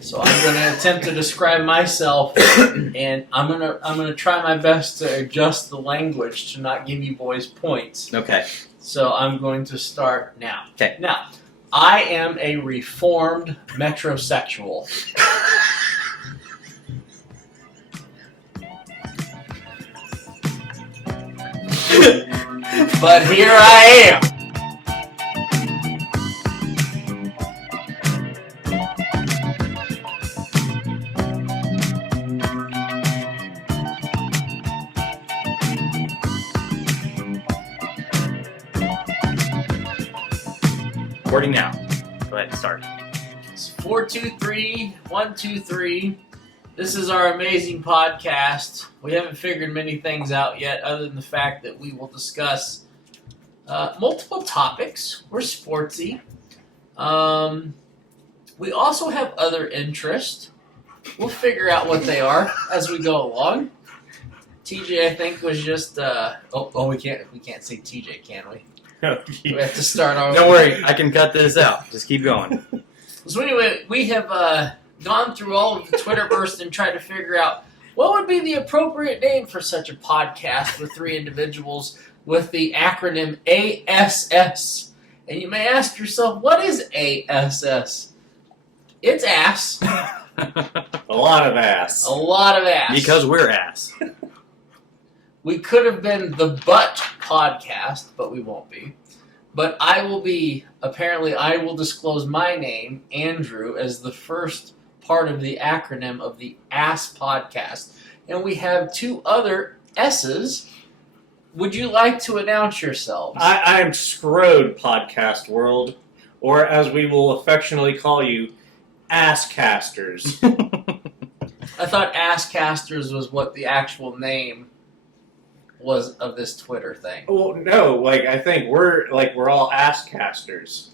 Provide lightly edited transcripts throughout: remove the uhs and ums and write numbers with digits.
So I'm going to attempt to describe myself, and I'm gonna try my best to adjust the language to not give you boys points. Okay. So I'm going to start now. Okay. Now, I am a reformed metrosexual. But here I am. Recording now. Go ahead, start. It's 4, 2, 3, 1, 2, 3. This is our amazing podcast. We haven't figured many things out yet, other than the fact that we will discuss multiple topics. We're sportsy. We also have other interests. We'll figure out what they are as we go along. TJ, I think, was just. We can't say TJ, can we? We have to start our. Don't worry, I can cut this out. Just keep going. So anyway, we have gone through all of the Twitterverse and tried to figure out what would be the appropriate name for such a podcast with three individuals with the acronym ASS. And you may ask yourself, what is ASS? It's ass. A lot of ass. A lot of ass. Because we're ass. We could have been the Butt Podcast, but we won't be. But I will disclose my name, Andrew, as the first part of the acronym of the Ass Podcast. And we have two other S's. Would you like to announce yourselves? I am Scrode Podcast World, or as we will affectionately call you, Asscasters. I thought Asscasters was what the actual name was of this Twitter thing. Well, no, I think we're all Asscasters.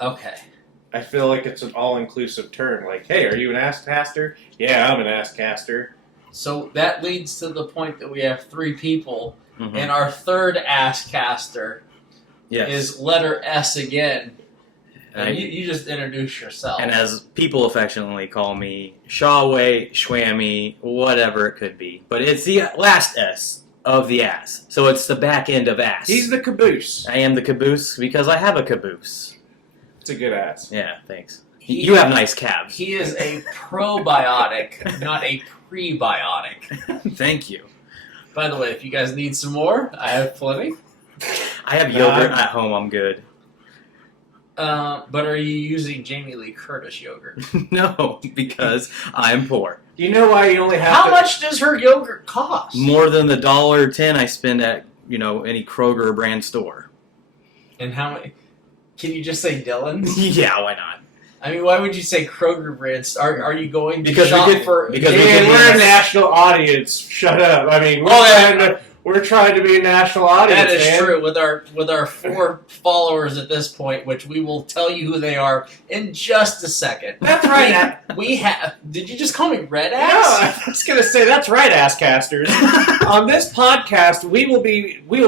Okay. I feel like it's an all-inclusive term. Like, hey, are you an Asscaster? Yeah, I'm an Asscaster. So that leads to the point that we have three people, Mm-hmm. and our third Asscaster Yes. is letter S again. And And, you just introduce yourself. and as people affectionately call me, Shawway, Schwammy, whatever it could be. But it's the last S of the ass. So it's the back end of ass. He's the caboose. I am the caboose because I have a caboose. It's a good ass. Yeah, thanks. You have nice calves. He is a probiotic, not a prebiotic. Thank you. By the way, if you guys need some more, I have plenty. I have yogurt at home. I'm good. But are you using Jamie Lee Curtis yogurt? No, because I'm poor. Do you know why you only have How much does her yogurt cost? More than the $1.10 I spend at any Kroger brand store. And how many? Can you just say Dylan's? Yeah, why not? I mean, why would you say Kroger brands? Are you going to Because we shop get- for? because we Yeah, get- we're a national audience. Shut up. I mean, we're trying to be a national audience. That is man. true. With our 4 followers at this point, which we will tell you who they are in just a second. That's right. We have. Did you just call me red No, ass? I was gonna say that's right, Asscasters. On this podcast, we will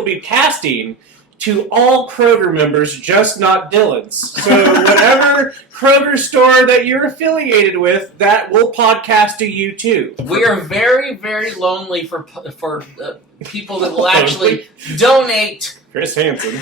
be casting to all Kroger members, just not Dylan's. So whatever Kroger store that you're affiliated with, that will podcast to you too. We are very, very lonely for people that will actually donate. Chris Hansen.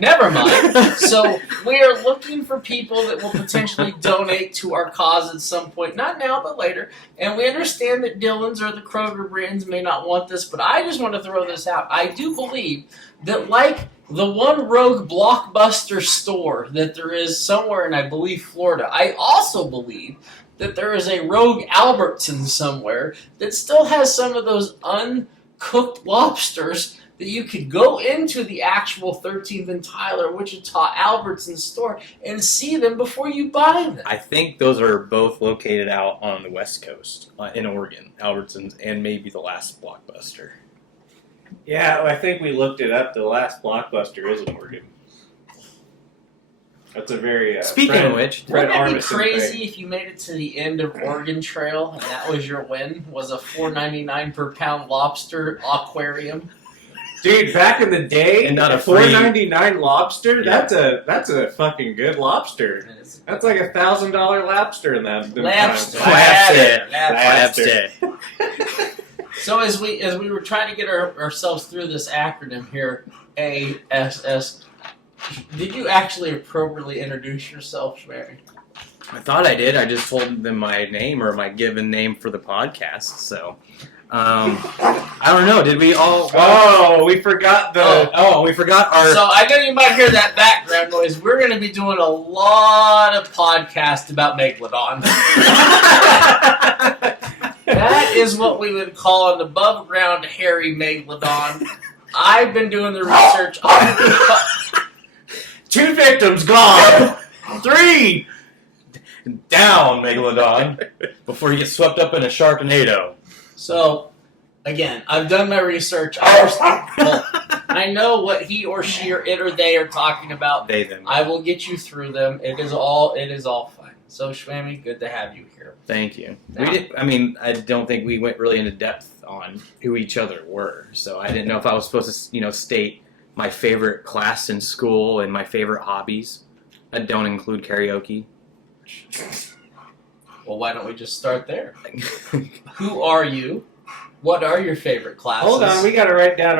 Never mind. So we are looking for people that will potentially donate to our cause at some point. Not now, but later. And we understand that Dylan's or the Kroger brands may not want this, but I just want to throw this out. I do believe that like the one rogue Blockbuster store that there is somewhere in, I believe, Florida, I also believe that there is a rogue Albertsons somewhere that still has some of those uncooked lobsters that you could go into the actual 13th and Tyler, Wichita Albertsons store and see them before you buy them. I think those are both located out on the West Coast, in Oregon, Albertsons, and maybe the last Blockbuster. Yeah, I think we looked it up. The last Blockbuster is in Oregon. That's a very Speaking of which, Fred Wouldn't it be Armisen crazy thing. if you made it to the end of Oregon Trail and that was your win? Was a $4.99 per pound lobster aquarium? Dude, back in the day, And not a $4.99 lobster. Yeah. That's a fucking good lobster. That's like $1,000 lobster in that. Lobster. Lobster. So as we were trying to get ourselves through this acronym here, ASS, did you actually appropriately introduce yourself, Mary? I thought I did. I just told them my name or my given name for the podcast. So, I don't know. Did we all? Oh, we forgot the. We forgot our. So I know you might hear that background noise. We're going to be doing a lot of podcasts about Megalodon. That is what we would call an above-ground hairy Megalodon. I've been doing the research on 2 victims gone. 3 down, Megalodon, before you get swept up in a Sharknado. So, again, I've done my research. I know what he or she or it or they are talking about. They them. I will get you through them. It is all fine. So, Shwami, good to have you here. Thank you. Now- I don't think we went really into depth on who each other were, so I didn't know if I was supposed to, state my favorite class in school and my favorite hobbies. That don't include karaoke. Well, why don't we just start there? Who are you? What are your favorite classes? Hold on, we gotta write down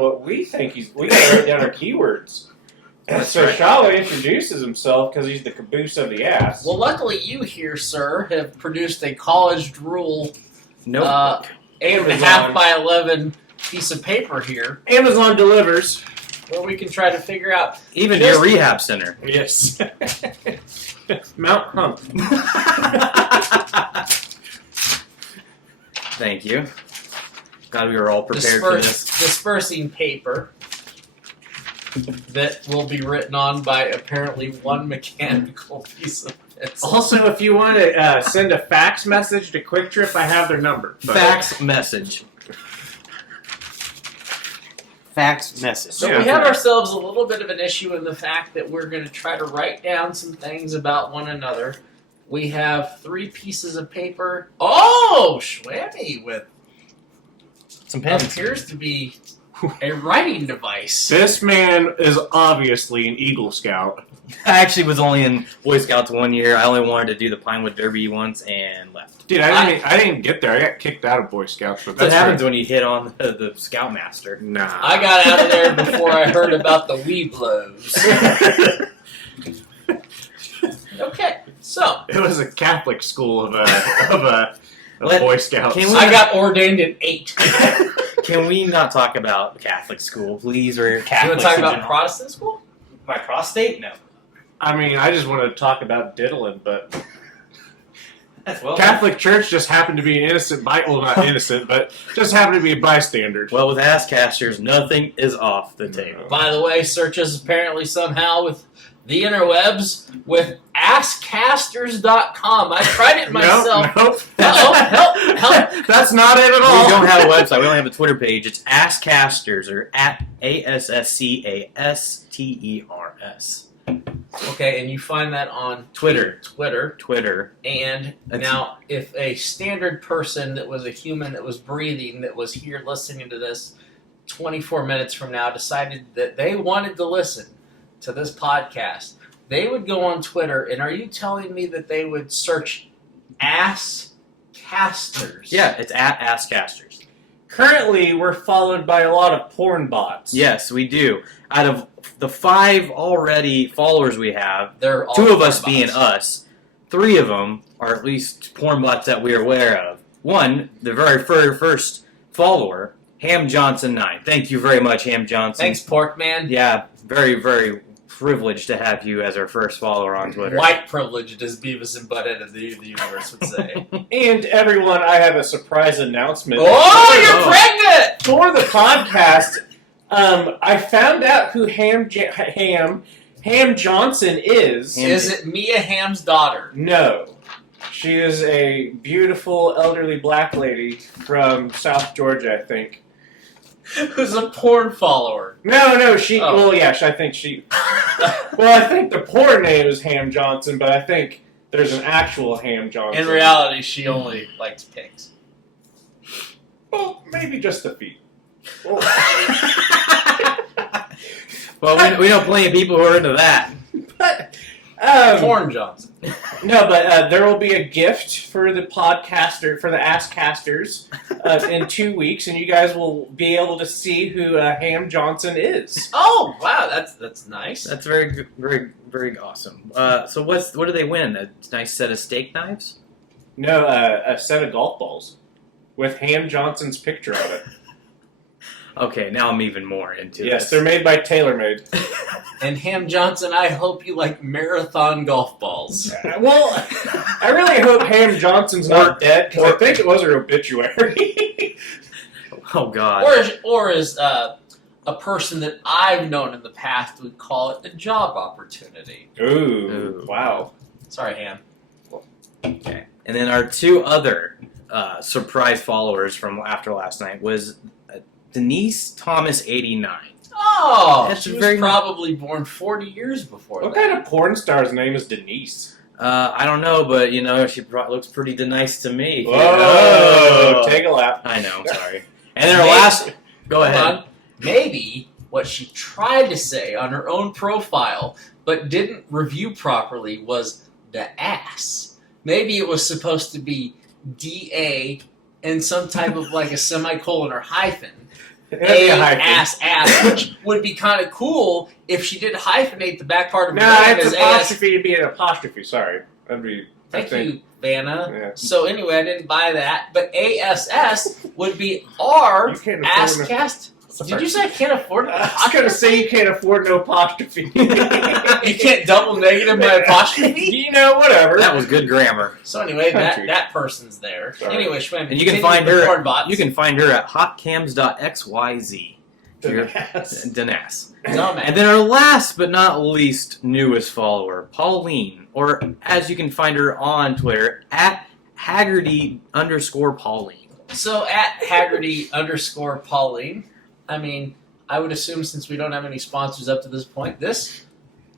what we think we gotta write down our keywords. So right. Shawa introduces himself because he's the caboose of the ass. Well, luckily you here, sir, have produced a college rule Notebook. 8.5 by 11 piece of paper here Amazon delivers. where we can try to figure out. Even this- your rehab center. Yes. Mount Hump. Thank you. God, we were all prepared for this. Dispersing paper that will be written on by apparently one mechanical piece of pencil. Also, if you want to send a fax message to Quick Trip, I have their number. Fax message. Fax message. So we have ourselves a little bit of an issue in the fact that we're going to try to write down some things about one another. We have 3 pieces of paper. Oh, Shwammy with Some pens. appears to be a writing device. This man is obviously an Eagle Scout. I actually was only in Boy Scouts 1 year. I only wanted to do the Pinewood Derby once and left. Dude, I didn't get there. I got kicked out of Boy Scouts. But That's what that's happens when you hit on the Scoutmaster. Nah. I got out of there before I heard about the Weeblos. Okay, so It was a Catholic school of a Boy Scout. Can we- I got ordained at 8. Can we not talk about Catholic school, please? Or You want Catholics to talk in about general? Protestant school? My prostate? No. I mean, I just wanted to talk about diddling, but Well, Catholic Church just happened to be not innocent, but just happened to be a bystander. well, with Asscasters, nothing is off the table. By the way, search us apparently somehow with the interwebs with AskCasters.com. I tried it myself. Nope. Help. That's not it at We all. don't have a website. We only have a Twitter page. It's Asscasters or at ASSCASTERS. Okay, and you find that on Twitter. Twitter. And That's- now, if a standard person that was a human that was breathing, that was here listening to this 24 minutes from now, decided that they wanted to listen to this podcast, they would go on Twitter, and are you telling me that they would search Asscasters? Yeah, it's at Asscasters. Currently, we're followed by a lot of porn bots. Yes, we do. Out of the 5 already followers we have, They're all 2 of us porn being bots. us, 3 of them are at least porn bots that we're aware of. One, the very first follower, Ham Johnson 9. Thank you very much, Ham Johnson. Thanks, Porkman. Yeah, very, very privileged to have you as our first follower on Twitter. White privileged, as Beavis and Butthead of the universe would say. And everyone, I have a surprise announcement. Oh, you're pregnant! For the podcast, I found out who Ham Johnson is. Is it Mia Hamm's daughter? No. She is a beautiful elderly black lady from South Georgia, I think. Who's a porn follower? No, she. Oh. Well, yeah, I think she. Well, I think the porn name is Ham Johnson, but I think there's an actual Ham Johnson. In reality, she only likes pigs. Well, maybe just the feet. Well, we know plenty of people who are into that. But, Porn Johnson. no, but there will be a gift for the podcaster, for the Askcasters, in 2 weeks, and you guys will be able to see who Ham Johnson is. Oh, wow, that's nice. That's very, very, very awesome. So what do they win? A nice set of steak knives? No, a set of golf balls with Ham Johnson's picture on it. Okay, now I'm even more into Yes, this. they're made by TaylorMade. And Ham Johnson, I hope you like marathon golf balls. Well, I really hope Ham Johnson's not dead, because I think it was her obituary. Oh, God. Or as a person that I've known in the past would call it a job opportunity. Ooh, wow. Sorry, Ham. Okay. And then our two other surprise followers from after last night was Denise Thomas 89. Oh, That's she was very- probably born 40 years before What that. kind of porn star's name is Denise? I don't know, but she looks pretty nice to me. Whoa, take a lap. I know, sorry. And then our last... Go Hold ahead. on. Maybe what she tried to say on her own profile but didn't review properly was the ass. Maybe it was supposed to be DA and some type of like a semicolon or hyphen. It'd be a hyphen. ass, which would be kind of cool if she did hyphenate the back part of her No, name it's as apostrophe to be an apostrophe. Sorry, that'd be. Thank you, Vanna. Yeah. So anyway, I didn't buy that, but ASS would be our You can't afford Askcast. Did you say I can't afford it? I was gonna say you can't afford no apostrophe. You can't double negative my apostrophe? You know, whatever. That was good grammar. So anyway, Country. that person's there. Sorry. Anyway, Schwinn, And you can continue find with the her. porn bots. You can find her at hotcams.xyz. Dumbass. Denass. Dumbass. And then our last but not least newest follower, Pauline, or as you can find her on Twitter, at Haggerty_Pauline. So at Haggerty_Pauline, I mean, I would assume since we don't have any sponsors up to this point, this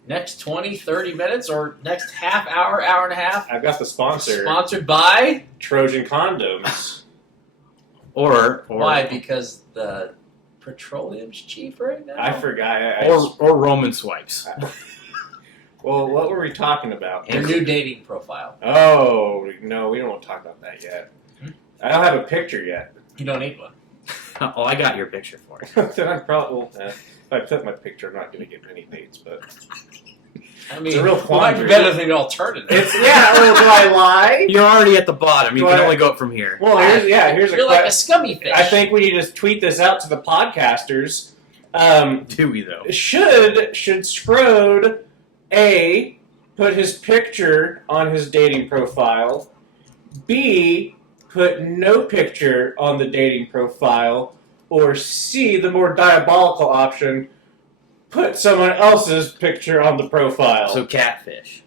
next 20, 30 minutes or next half hour, hour and a half, I've got the sponsor, sponsored by... Trojan Condoms. Or Why? Because the petroleum's cheap right now? I forgot. or Roman swipes. Well, what were we talking about? Their new dating profile. Oh, no, we don't want to talk about that yet. Hmm? I don't have a picture yet. You don't need one. Oh, I got your picture for it. Then I'm probably, if I put my picture, I'm not going to get many dates, but... I mean, It's a real it might be quandary. better than the alternative. well, do I lie? You're already at the bottom. You Do can I- only go up from here. Well, here's a You're like a question. scummy fish. I think we need to tweet this out to the podcasters. Do we though? Should Strode A, put his picture on his dating profile, B, put no picture on the dating profile, or C, the more diabolical option, put someone else's picture on the profile? So catfish.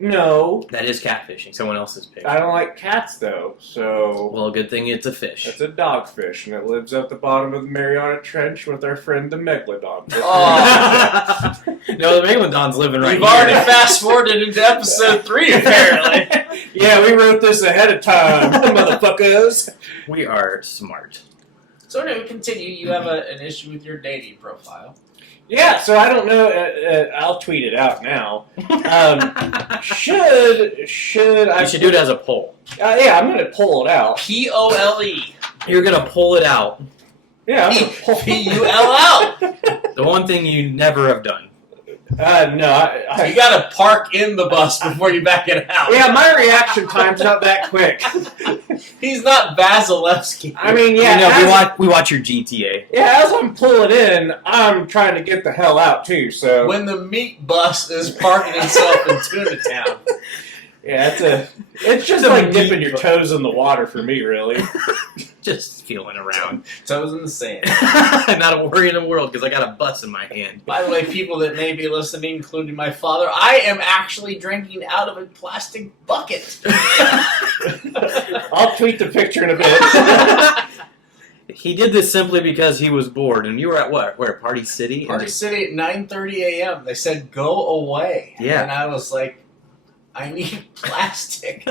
No, That is catfishing. Someone else's picture. I don't like cats though, so Well, good thing it's a fish. it's a dogfish, and it lives at the bottom of the Mariana Trench with our friend the Megalodon. Oh. No, the Megalodon's living right You've already here. fast forwarded into episode 3, apparently. Yeah, we wrote this ahead of time, motherfuckers. We are smart. So anyway, continue. You have an issue with your dating profile. Yeah, so I don't know. I'll tweet it out now. Should I? You should do it as a poll. Yeah, I'm going to pull it out. POLE. You're gonna pull it out. Yeah, I'm going to pull PULL. The one thing you never have done. No, You gotta park in the bus before you back it out. yeah, my reaction time's not that quick. He's not Vasilevsky. I mean, yeah, You know, as, we watch your GTA. yeah, as I'm pulling in, I'm trying to get the hell out too. So When the meat bus is parking itself in Tuna Town. yeah, it's just The like meat dipping your bus. toes in the water for me, really. Just feeling around. Toes in the sand. Not a worry in the world because I got a bus in my hand. By the way, people that may be listening, including my father, I am actually drinking out of a plastic bucket. I'll tweet the picture in a bit. He did this simply because he was bored, and you were at what? Where? Party City? Party City at 9:30 a.m. They said, go away. Yeah. And I was like, I need plastic.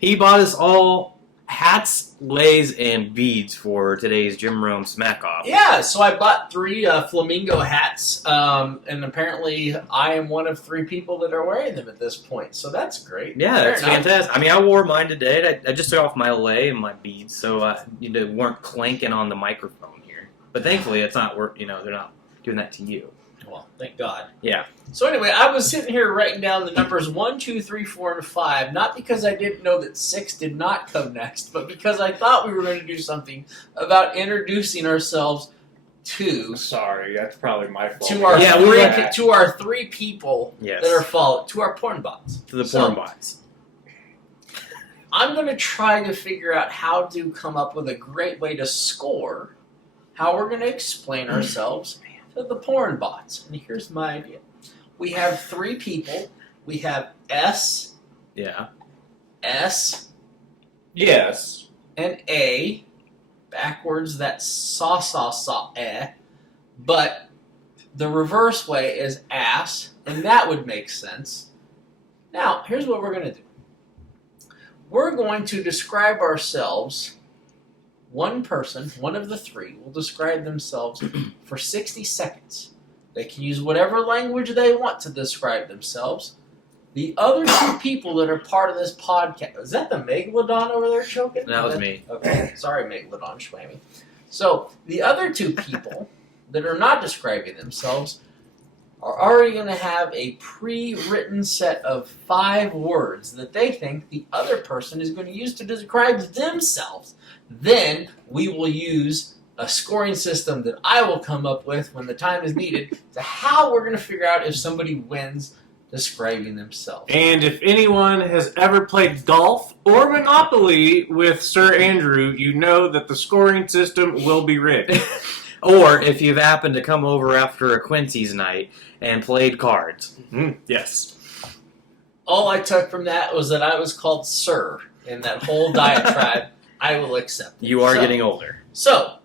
He bought us all hats, lays, and beads for today's Jim Rome Smack Off. Yeah, so I bought 3 flamingo hats, and apparently I am one of 3 people that are wearing them at this point. So that's great. Yeah, Fair that's enough. fantastic. I mean, I wore mine today. I just took off my lei and my beads, so weren't clanking on the microphone here. But thankfully, it's not work. They're not doing that to you. Well, thank God. Yeah. So anyway, I was sitting here writing down the numbers 1, 2, 3, 4, and 5, not because I didn't know that 6 did not come next, but because I thought we were going to do something about introducing ourselves to Sorry, that's probably my fault. to our 3 people Yes. that are followed, to our porn bots. To the So, porn bots. I'm going to try to figure out how to come up with a great way to score how we're going to explain ourselves to the porn bots. And here's my idea. We have 3 people. We have S, Yeah. S, Yes. and A. Backwards, that's but the reverse way is ass, and that would make sense. Now, here's what we're going to do. We're going to describe ourselves. One person, one of the 3, will describe themselves for 60 seconds. They can use whatever language they want to describe themselves. The other 2 people that are part of this podcast, is that the Megalodon over there choking? That was me. Okay, sorry, Megalodon Schwammy. So, the other 2 people that are not describing themselves are already going to have a pre-written set of 5 words that they think the other person is going to use to describe themselves. Then we will use a scoring system that I will come up with when the time is needed to how we're going to figure out if somebody wins describing themselves. And if anyone has ever played golf or Monopoly with Sir Andrew, you know that the scoring system will be rigged. Or if you've happened to come over after a Quincy's night and played cards. Yes. All I took from that was that I was called Sir in that whole diatribe. I will accept it. You are getting older. So,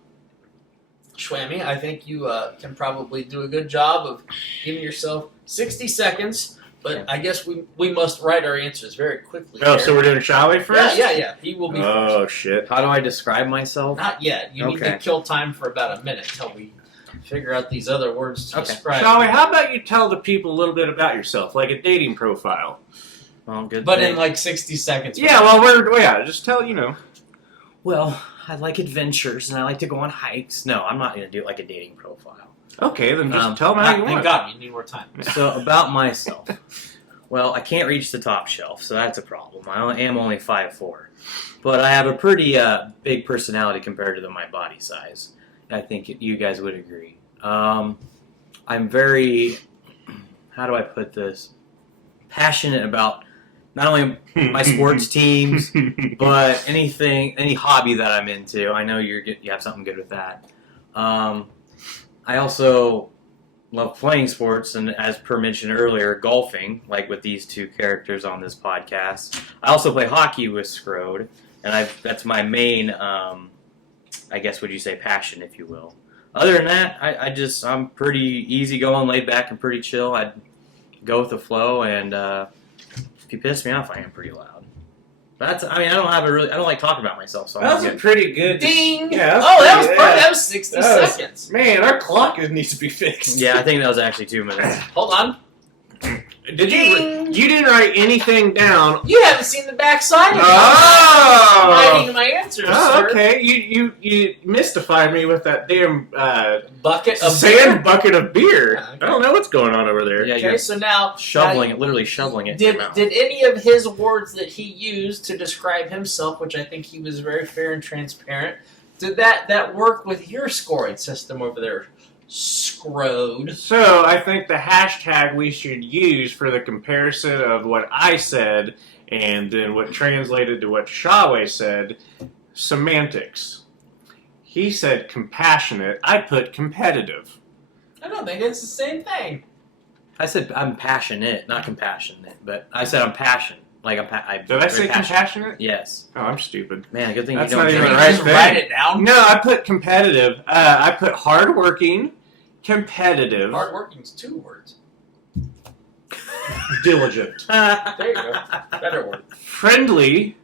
Schwammy, I think you can probably do a good job of giving yourself 60 seconds, but Yeah. I guess we must write our answers very quickly. Oh, here. so we're doing shall we first? Yeah. He will be first. Oh, shit. How do I describe myself? Not yet. You need to Okay. kill time for about a minute till we figure out these other words to Okay. describe. Shall we? How about you tell the people a little bit about yourself, like a dating profile? Well, good But thing. in like 60 seconds. Yeah, just tell, Well, I like adventures and I like to go on hikes. No, I'm not going to do it like a dating profile. Okay, then just tell them how you Thank want. God, we need more time. So, about myself. Well, I can't reach the top shelf, so that's a problem. I am only 5'4". But I have a pretty big personality compared to my body size. I think you guys would agree. I'm very, how do I put this? Passionate about not only my sports teams, but any hobby that I'm into. I know you have something good with that. I also love playing sports, and as per mentioned earlier, golfing, like with these 2 characters on this podcast. I also play hockey with Scrode, and that's my main, I guess, would you say, passion, if you will. Other than that, I'm pretty easygoing, laid back, and pretty chill. I go with the flow, and if you piss me off, I am pretty loud. I don't like talking about myself, so That was a pretty good. Ding! Yeah, That was 60 seconds. Man, our clock needs to be fixed. Yeah, I think that was actually 2 minutes. Hold on. Did you didn't write anything down? You haven't seen the backside of Oh! writing my answers, Oh, sir. okay. You mystified me with that damn Bucket of sand beer. bucket of beer. Okay. I don't know what's going on over there. Yeah, Okay, you're so now shoveling it, literally shoveling it in Did your mouth. did any of his words that he used to describe himself, which I think he was very fair and transparent, did that work with your scoring system over there, Scrode? So I think the hashtag we should use for the comparison of what I said and then what translated to what Shaway said, semantics. He said compassionate. I put competitive. I don't think it's the same thing. I said I'm passionate, not compassionate, but I said I'm passionate. Like Did I say compassionate? Yes. Oh, I'm stupid. Man, good thing That's you don't not drink. even Can right you just thing. write it down? No, I put competitive. I put hardworking, competitive, Hardworking's 2 words. diligent, There you go. Better word. friendly,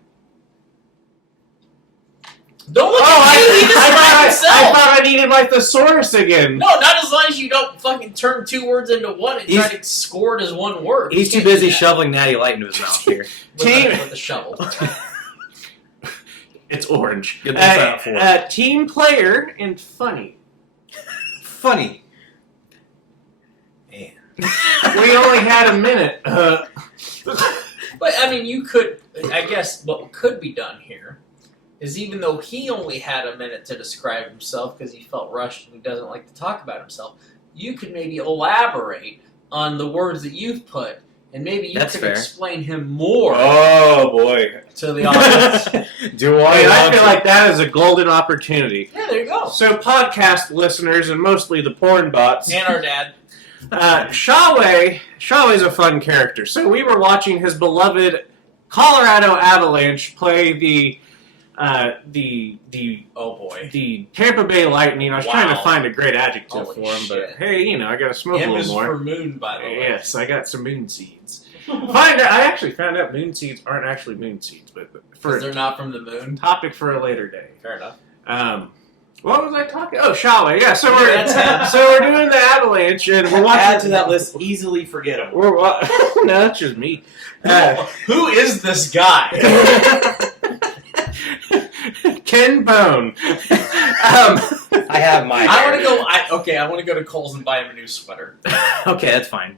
Don't look Oh, at me. He described I himself. thought I needed my thesaurus again. No, not as long as you don't fucking turn two words into one and try to score it as one word. He's too busy shoveling Natty Light into his mouth here. With a shovel. It's orange. Get this out for it. Team player and funny. Funny. Man. We only had a minute. But, I mean, you could, I guess what could be done here is even though he only had a minute to describe himself because he felt rushed and he doesn't like to talk about himself, you could maybe elaborate on the words that you've put, and maybe you That's could fair. explain him more Oh boy. to the audience. I feel like that is a golden opportunity. Yeah, there you go. So, podcast listeners, and mostly the porn bots, And our dad. Shaway's a fun character. So we were watching his beloved Colorado Avalanche play the Oh boy. the Tampa Bay Lightning. I was trying to Wow. find a great adjective Holy for him, shit. but hey, I got to smoke M a is little more. for moon, by the way. Yes, I got some moon seeds. I actually found out moon seeds aren't actually moon seeds, but for Because they're not from the moon. topic for a later day. Fair enough. What was I talking? Oh, Shaway. Yeah, so That's him. we're doing the Avalanche, and we're watching. Add to that list, easily forgettable. No, that's just me. Who is this guy? Ken Bone. I have mine. I want to go. I want to go to Kohl's and buy him a new sweater. Okay, that's fine.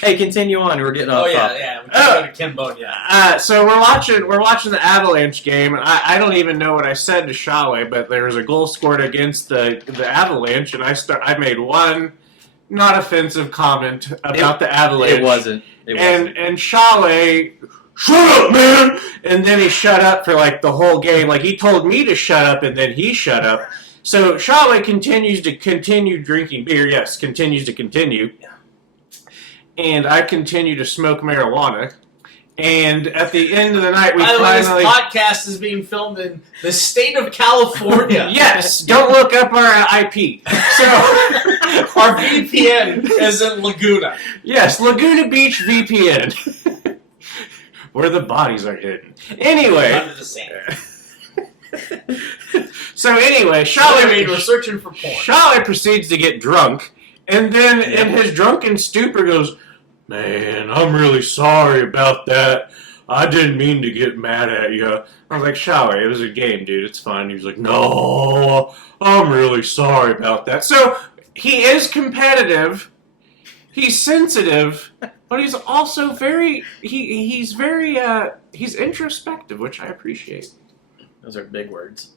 Hey, continue on. We're getting off Oh topic. yeah. We can go to Ken Bone. Yeah. So we're watching the Avalanche game, and I don't even know what I said to Shaway, but there was a goal scored against the Avalanche, and I made one not offensive comment about the Avalanche. It wasn't. And Shaway, shut up, man! And then he shut up for like the whole game. Like he told me to shut up, and then he shut up. So Shaway continues to continue drinking beer. Yes, continues to continue. And I continue to smoke marijuana. And at the end of the night, we By the way, this finally. podcast is being filmed in the state of California. Yes, don't look up our IP. So, Our VPN is in Laguna. yes, Laguna Beach VPN, where the bodies are hidden. Anyway, Under the sand. so anyway, We're searching for porn. Shaway proceeds to get drunk, and then in his drunken stupor goes, "Man, I'm really sorry about that. I didn't mean to get mad at you." I was like, "Shaway, it was a game, dude. It's fine." He was like, "No, I'm really sorry about that." So he is competitive. He's sensitive, but he's also very he's introspective, which I appreciate. Those are big words.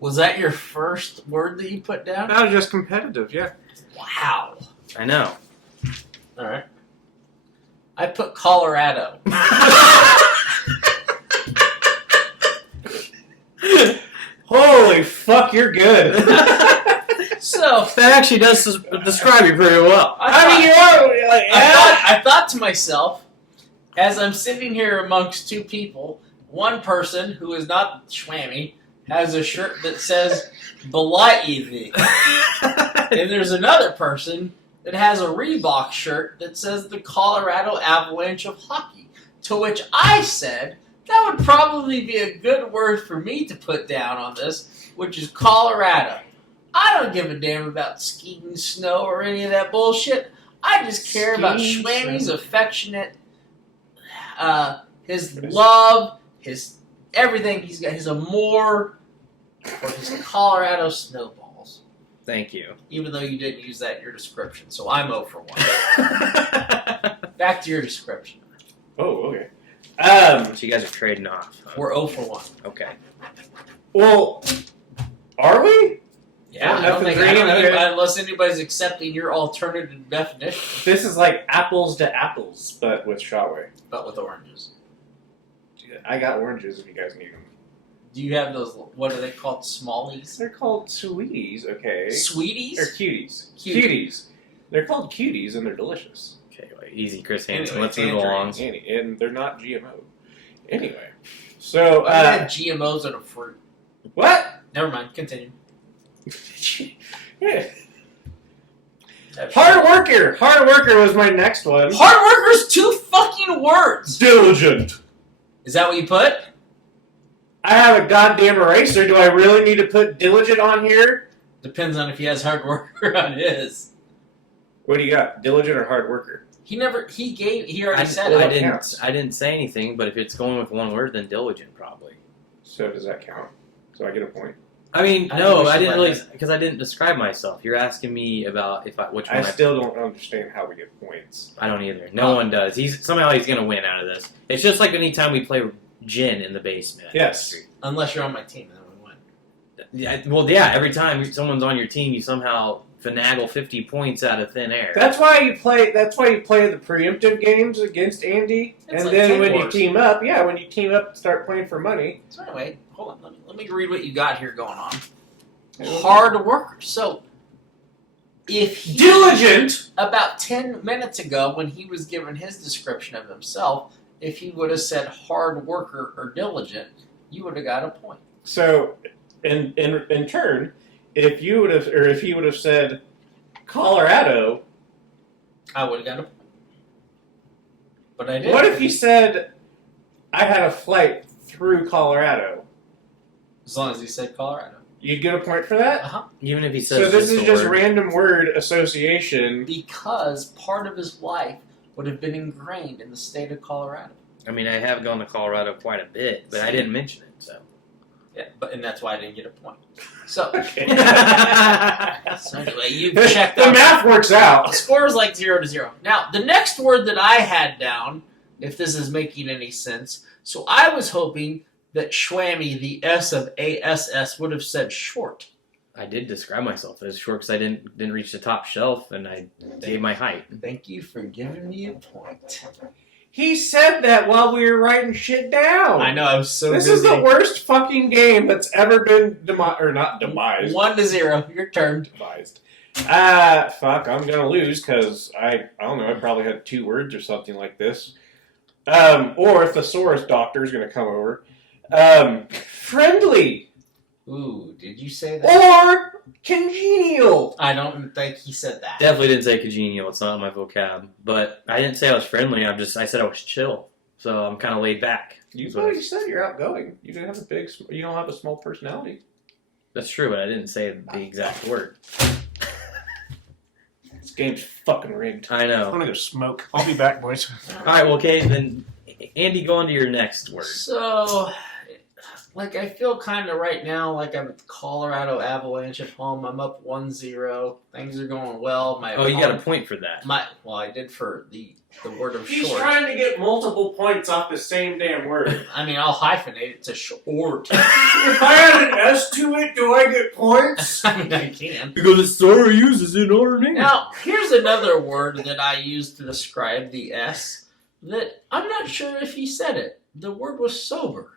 Was that your first word that you put down? That was just competitive, yeah. Wow. I know. All right. I put Colorado. Holy fuck, you're good. So That actually does describe you pretty well. I thought to myself, as I'm sitting here amongst two people, one person who is not Schwammy has a shirt that says Believe, and there's another person that has a Reebok shirt that says the Colorado Avalanche of hockey. To which I said that would probably be a good word for me to put down on this, which is Colorado. I don't give a damn about skiing snow or any of that bullshit. I just care about Skiing Schwammy's snow. affectionate, his love, his everything. He's got his amour for his Colorado snowballs. Thank you. Even though you didn't use that in your description, so I'm 0 for 1. Back to your description. Oh, okay. So you guys are trading off. Huh? We're 0 for 1. Okay. Well, are we? Yeah, I don't think unless anybody's accepting your alternative definition, This is like apples to apples, but with Shaway. but with oranges. I got oranges if you guys need them. Do you have those? What are they called? Smallies? They're called sweeties, okay? Sweeties? Or cuties. Cuties. Cuties. They're called cuties and they're delicious. Okay, well, easy, Chris Hansen. Anyway, Let's move along. And they're not GMO. Anyway. So, I had GMOs in a fruit. what? Never mind. Continue. Yeah. Hard worker! Hard worker was my next one. Hard worker's 2 fucking words. Diligent. Is that what you put? I have a goddamn eraser. Do I really need to put diligent on here? Depends on if he has hard worker on his. What do you got? Diligent or hard worker? He already said well, it. I didn't say anything, but if it's going with one word, then diligent probably. So does that count? So I get a point. I mean, I no, think we I should didn't let really, because I didn't describe myself. You're asking me about which one I still don't understand how we get points. I don't either. No one does. He's going to win out of this. It's just like anytime we play gin in the basement. Yes. Unless you're on my team, then we win. Yeah, well, yeah, every time someone's on your team, you somehow finagle 50 points out of thin air. That's why you play the preemptive games against Andy, It's and like then Team when Wars. you team up, start playing for money. So anyway, hold on. Let me read what you got here going on. Hard worker. So, if he, Diligent. about 10 minutes ago, when he was given his description of himself, if he would have said hard worker or diligent, you would have got a point. So, in turn, if he would have said Colorado, I would have got a point. But I didn't. what if he said I had a flight through Colorado? As long as he said Colorado. You'd get a point for that? Even if he says So this is a just word. random word association. Because part of his life would have been ingrained in the state of Colorado. I mean, I have gone to Colorado quite a bit, but I didn't mention it, so. Yeah, and that's why I didn't get a point. So, Okay. so anyway, you checked The out. math works The out. score is like 0-0. Now, the next word that I had down, if this is making any sense, so I was hoping that Schwammy, the S of ASS, would have said short. I did describe myself as short because I didn't reach the top shelf, and I gave my height. Thank you for giving me a point. He said that while we were writing shit down. I know, I was so This busy. is the worst fucking game that's ever been not demised. 1-0. Your turn. Devised. Fuck, I'm gonna lose because I don't know, I probably had 2 words or something like this. Or if the Thesaurus doctor is gonna come over. Friendly Ooh, did you say that? or congenial. I don't think he said that. Definitely didn't say congenial. It's not in my vocab. But I didn't say I was friendly. I said I was chill. So I'm kind of laid back. You already said you're outgoing. You don't have a small personality. That's true, but I didn't say the exact word. This game's fucking rigged. I I'm know. gonna go smoke. I'll be back, boys. All right, well, okay, then Andy, go on to your next word. So, like, I feel kind of right now like I'm at the Colorado Avalanche at home. I'm up 1-0. Things are going well. Oh, you got a point for that. Well, I did for the word of He's short. trying to get multiple points off the same damn word. I mean, I'll hyphenate it to short. If I add an S to it, do I get points? I mean, I can. Because the story uses it our name. Now, here's another word that I used to describe the S that I'm not sure if he said it. The word was sober.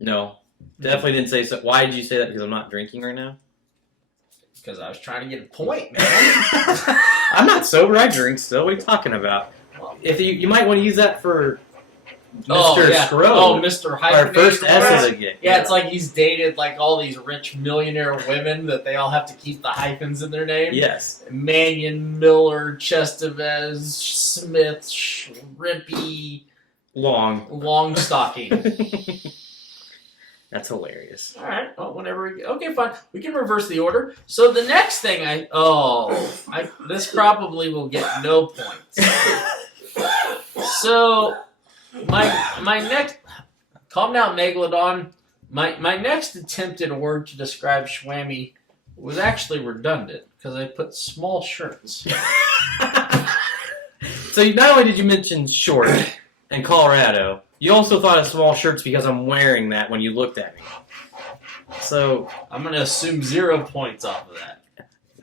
No, definitely didn't say so. Why did you say that? Because I'm not drinking right now? Because I was trying to get a point, man. I'm not sober. I drink still. What are you talking about? If you might want to use that for Mr. yeah. Scrode. Oh, Mr. Our Hyphenated. first S of the game. Yeah, it's like he's dated like all these rich millionaire women that they all have to keep the hyphens in their name. Yes. Mannion, Miller, Chestevez, Smith, Shrimpy, Long. Longstocking. That's hilarious. All right. Well, okay, fine. We can reverse the order. So the next thing this probably will get no points. So my next, calm down, Megalodon. My next attempted word to describe Schwammy was actually redundant because I put small shirts. So not only did you mention short and Colorado, you also thought of small shirts because I'm wearing that when you looked at me. So I'm gonna assume 0 points off of that.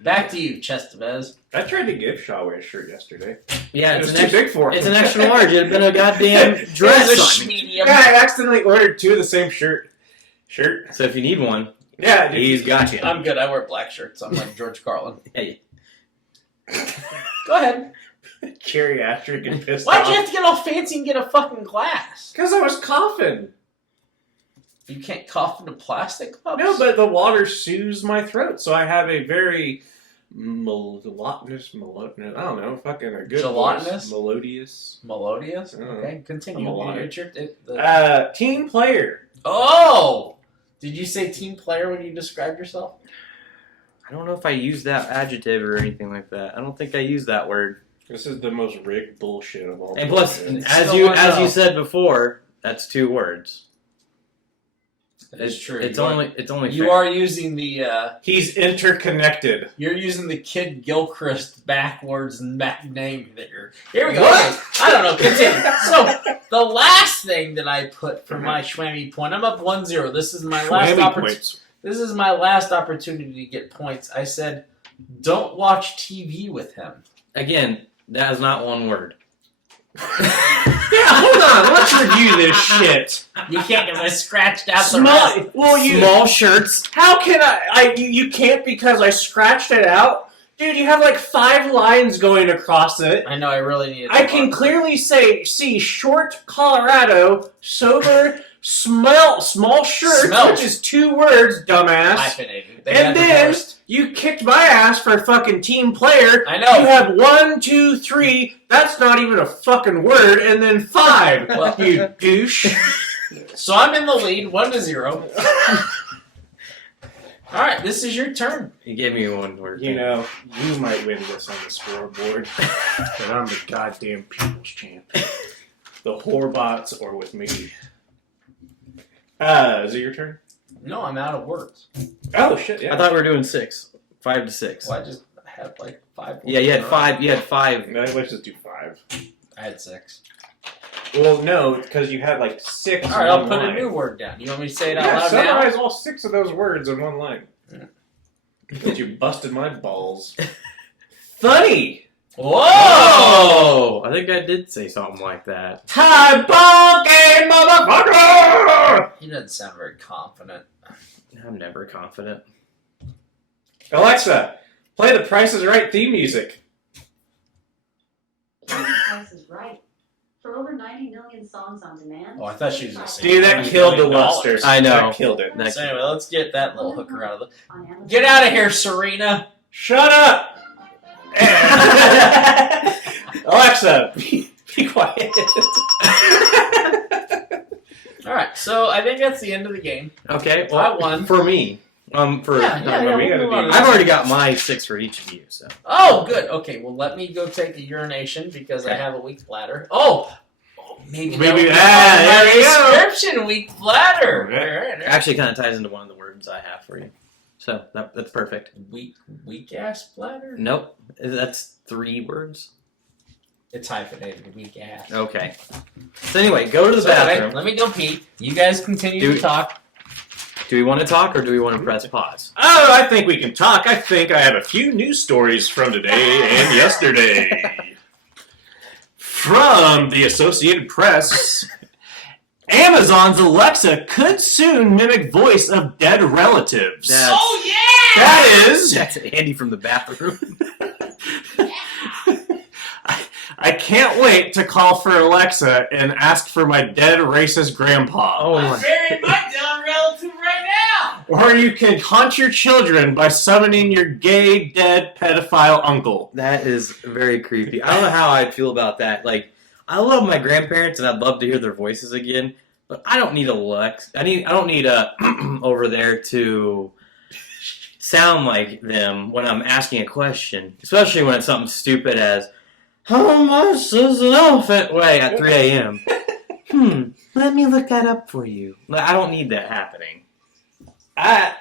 Back to you, Chestevez. I tried to give Shawway a shirt yesterday. yeah, It it's was an too big for him. It's an extra large. It'd been a goddamn There's dress a on me. medium. Yeah, I accidentally ordered 2 of the same shirt. So if you need one, Yeah, he's got you. I'm good. I wear black shirts. I'm like George Carlin. Hey. Go ahead. geriatric and pissed Why'd off. you have to get all fancy and get a fucking glass? Because I was coughing. You can't cough into plastic cups? No, but the water soothes my throat, so I have a very gelatinous, I don't know, fucking a good Gelatinous? voice. Melodious. Melodious? I don't know. Okay, continue. I'm melodic. It's your- Team player. Oh! Did you say team player when you described yourself? I don't know if I used that adjective or anything like that. I don't think I used that word. This is the most rigged bullshit of all. And plus, bullshit. as you said before, that's 2 words. It's true. It's only You fair. are using the. He's interconnected. You're using the Kid Gilchrist backwards name that you're. Here we go. What? Okay. I don't know. Continue. So the last thing that I put for my Schwammy point, I'm up 1-0. This is my last opportunity. This is my last opportunity to get points. I said, don't watch TV with him. Again, that is not 1 word. Yeah, hold on. Let's review this shit. You can't get this scratched out the rest. Small shirts. How can you can't because I scratched it out? Dude, you have like 5 lines going across it. I know, I really need it. I can clearly see short Colorado, sober, small shirts, Smelt. which is 2 words, dumbass. Hyphenated. They And got then divorced. you kicked my ass for fucking team player. I know. You have 1, 2, 3. That's not even a fucking word. And then 5. Well- you douche. So I'm in the lead, 1-0. All right, this is your turn. You gave me 1 word. You know, you might win this on the scoreboard, but I'm the goddamn people's champ. The whorebots are with me. Is it your turn? No, I'm out of words. Oh shit! Yeah. I thought we were doing 6. 5 to 6. Well, I just had like 5. Yeah, you had 5. You had 5. No, let's just do 5. I had 6. Well, no, because you had like 6. All right, I'll put a new word down. You want me to say it out loud now? summarize all 6 of those words in 1 line. But you busted my balls. Funny. Whoa! Oh! I think I did say something like that. Tie ball game, motherfucker! He doesn't sound very confident. I'm never confident. Alexa, play the Price is Right theme music. The Price is Right. For over 90 million songs on demand. Oh, I thought she was going to say Dude, that killed the luster. I know. That killed it. That- So anyway, let's get that little hooker out of the... On Amazon. Get out of here, Serena! Shut up! Alexa, be quiet. All right, so I think that's the end of the game. Okay, I well, won. for me. Yeah, no, we gotta we'll do- I've already got my 6 for each of you, so. Oh, good. Okay, well, let me go take a urination because I have a weak bladder. Oh, maybe that would be there you go. my description, weak bladder. Okay. All right. Actually kind of ties into one of the words I have for you. So, that's perfect. Weak ass bladder? Nope. That's 3 words. It's hyphenated, weak ass. Okay. So anyway, go to the So anyway, bathroom. let me go pee. You guys continue Do to we- talk. Do we want to talk or do we want to press pause? Oh, I think we can talk. I think I have a few news stories from today and yesterday. From the Associated Press, Amazon's Alexa could soon mimic voice of dead relatives. That's- Oh, yeah! That is... That's Andy from the bathroom. I can't wait to call for Alexa and ask for my dead racist grandpa. Oh I'm my. burying my dumb relative right now! Or you can haunt your children by summoning your gay, dead, pedophile uncle. That is very creepy. I don't know how I'd feel about that. Like, I love my grandparents and I'd love to hear their voices again, but I don't need Alexa. I don't need a over there to sound like them when I'm asking a question, especially when it's something stupid as, how much does an elephant weigh at 3 a.m.? Let me look that up for you. I don't need that happening. I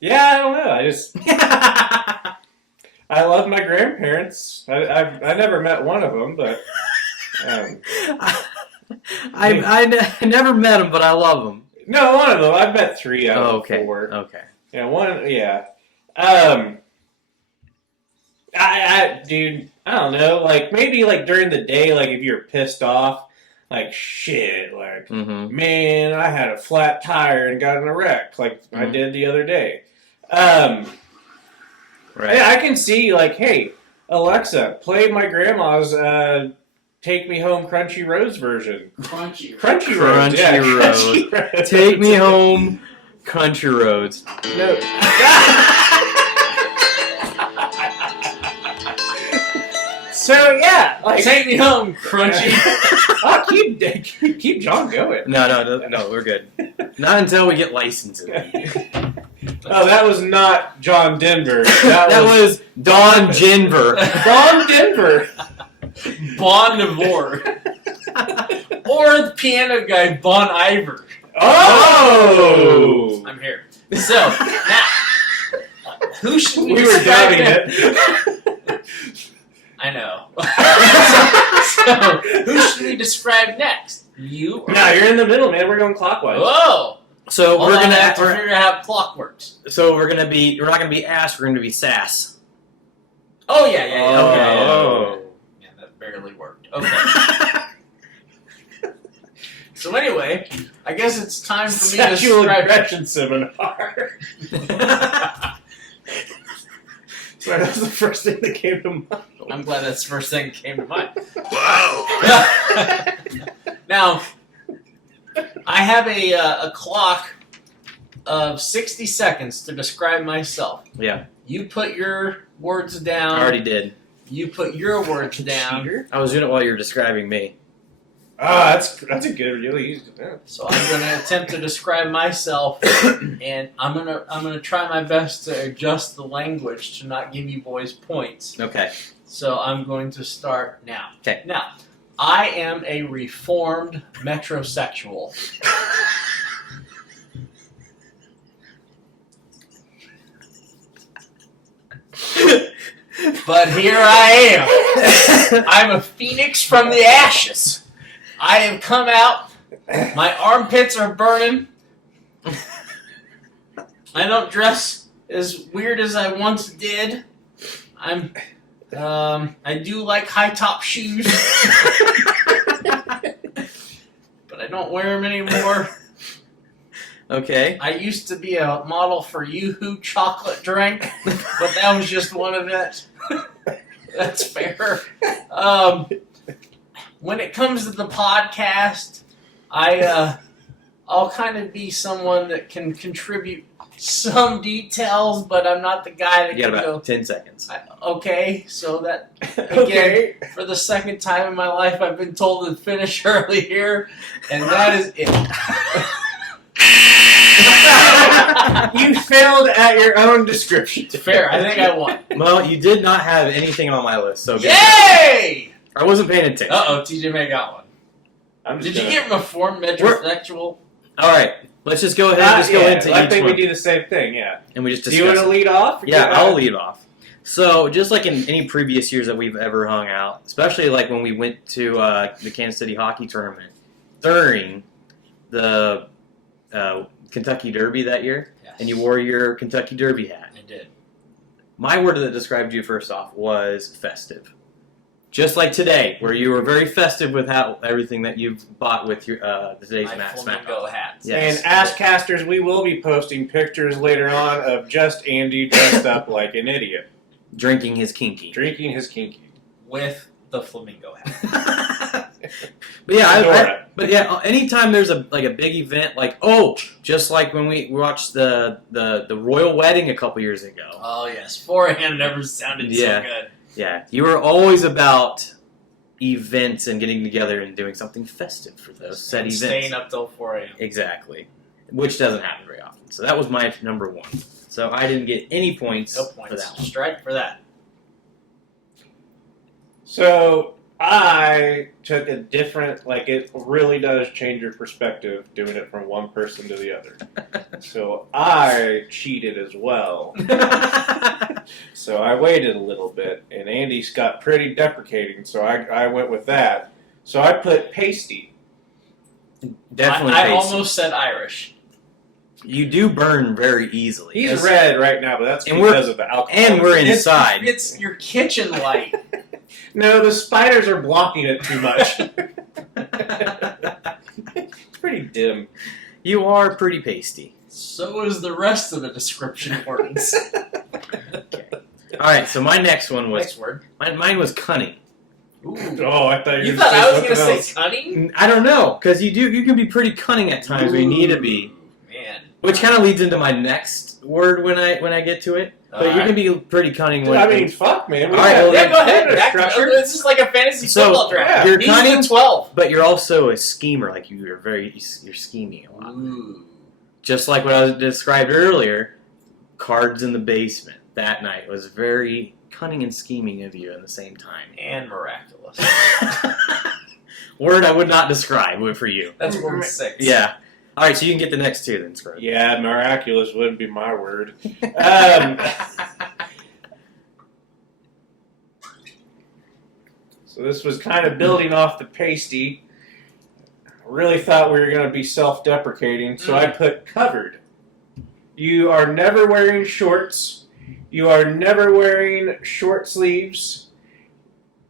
don't know. I love my grandparents. I never met one of them, but I never met them, but I love them. no, one of them. I've met 3 out of Okay. 4. Okay. Yeah, one. Yeah. Dude, I don't know. Like maybe like during the day, like if you're pissed off, like shit, like Mm-hmm. man, I had a flat tire and got in a wreck, like I Mhm. did the other day. Right. Yeah, I can see like, hey, Alexa, play my grandma's "Take Me Home" Crunchy Rose version. Crunchy. Crunchy Rose, yeah, Crunchy Crunchy Rose. Take me home, country roads. No. So yeah, like Take me home, Crunchy. oh, keep John going. No, we're good. Not until we get licenses. Oh, that was not John Denver. That was Don Jinver. Don Denver. Bon Iver. Or the piano guy, Bon Iver. Oh! I'm here. So, now, who should we We were describe doubting next? it. I know. So, who should we describe next? You or No, you're in the middle, man. We're going clockwise. Whoa! So Hold we're on, gonna I have to figure out how clock works. we're not gonna be ass. We're gonna be sass. Oh yeah. Okay. Oh. Yeah, that barely worked. Okay. So anyway, I guess it's time for me to Sexual describe. aggression seminar. Sorry, that was the first thing that came to mind. I'm glad that's the first thing that came to mind. Wow. Now, I have a clock of 60 seconds to describe myself. Yeah, You put your words down. I already did. You put your words down. I was doing it while you were describing me. Ah, that's a good, really easy. Yeah. So I'm going to attempt to describe myself, and I'm gonna try my best to adjust the language to not give you boys points. Okay. So I'm going to start now. Okay. Now, I am a reformed metrosexual. But here I am. I'm a phoenix from the ashes. I have come out. My armpits are burning. I don't dress as weird as I once did. I do like high top shoes. But I don't wear them anymore. Okay. I used to be a model for Yoo-Hoo chocolate drink, but that was just one event. That's fair. When it comes to the podcast, I'll kind of be someone that can contribute some details, but I'm not the guy that You got can about go. 10 seconds. Okay, so that Okay. for the second time in my life, I've been told to finish early here, and that is it. You failed at your own description. Fair. I think I won. Well, you did not have anything on my list, so good. Yay! I wasn't paying attention. Uh-oh, TJ May got one. I'm just Did you gonna- get reformed metrosexual? All right, let's just go ahead and just go into I each think one, we do the same thing, yeah. and we just Do discuss. you want to lead off? Yeah, I'll lead off. So, just like in any previous years that we've ever hung out, especially like when we went to the Kansas City hockey tournament during the Kentucky Derby that year, Yes. and you wore your Kentucky Derby hat. I did. My word that described you first off was festive. Just like today, where you were very festive with everything that you've bought with your today's My Matt flamingo Smack. hats. Yes. And Ask Casters, we will be posting pictures later on of just Andy dressed up like an idiot, Drinking his kinky. drinking his kinky. With the flamingo hat. But yeah, Fedora. but yeah, anytime there's a big event, just like when we watched the royal wedding a couple years ago. Oh, yes. Forehand never sounded Yeah. so good. Yeah, you were always about events and getting together and doing something festive for those said And events. staying up till 4 a.m. Exactly, which doesn't happen very often. So that was my number one. So I didn't get any points, No for points. that one. Strike for that. So I took a different, it really does change your perspective doing it from one person to the other. So I cheated as well. So I waited a little bit, and Andy's got pretty deprecating, so I went with that. So I put pasty. Definitely, I tasty. almost said Irish. You do burn very easily. He's That's- red right now, but that's And because of the alcohol. and we're inside. It's your kitchen light. No, the spiders are blocking it too much. It's pretty dim. You are pretty pasty. So is the rest of the description words. All right, so my next one was Next word. mine was cunning. Ooh. Oh, I thought You were thought I was going to say cunning? I don't know, because you can be pretty cunning at times when you need to be. Man. Which kind of leads into my next word when I get to it, but you Alright. can be pretty cunning. Dude, when I mean, fuck, man. We All right, got- well, Yeah, go ahead. we got a Back structure. this is like a fantasy So, football draft. you're He's cunning- the 12. but you're also a schemer. Like you're scheming a lot. Ooh. Just like what I was described earlier, cards in the basement that night was very cunning and scheming of you at the same time. And miraculous. Word I would not describe for you. That's word 6. Yeah. All right, so you can get the next two then, Scrub. Yeah, miraculous wouldn't be my word. So this was kind of building off the pasty. I really thought we were going to be self-deprecating, so I put covered. You are never wearing shorts. You are never wearing short sleeves.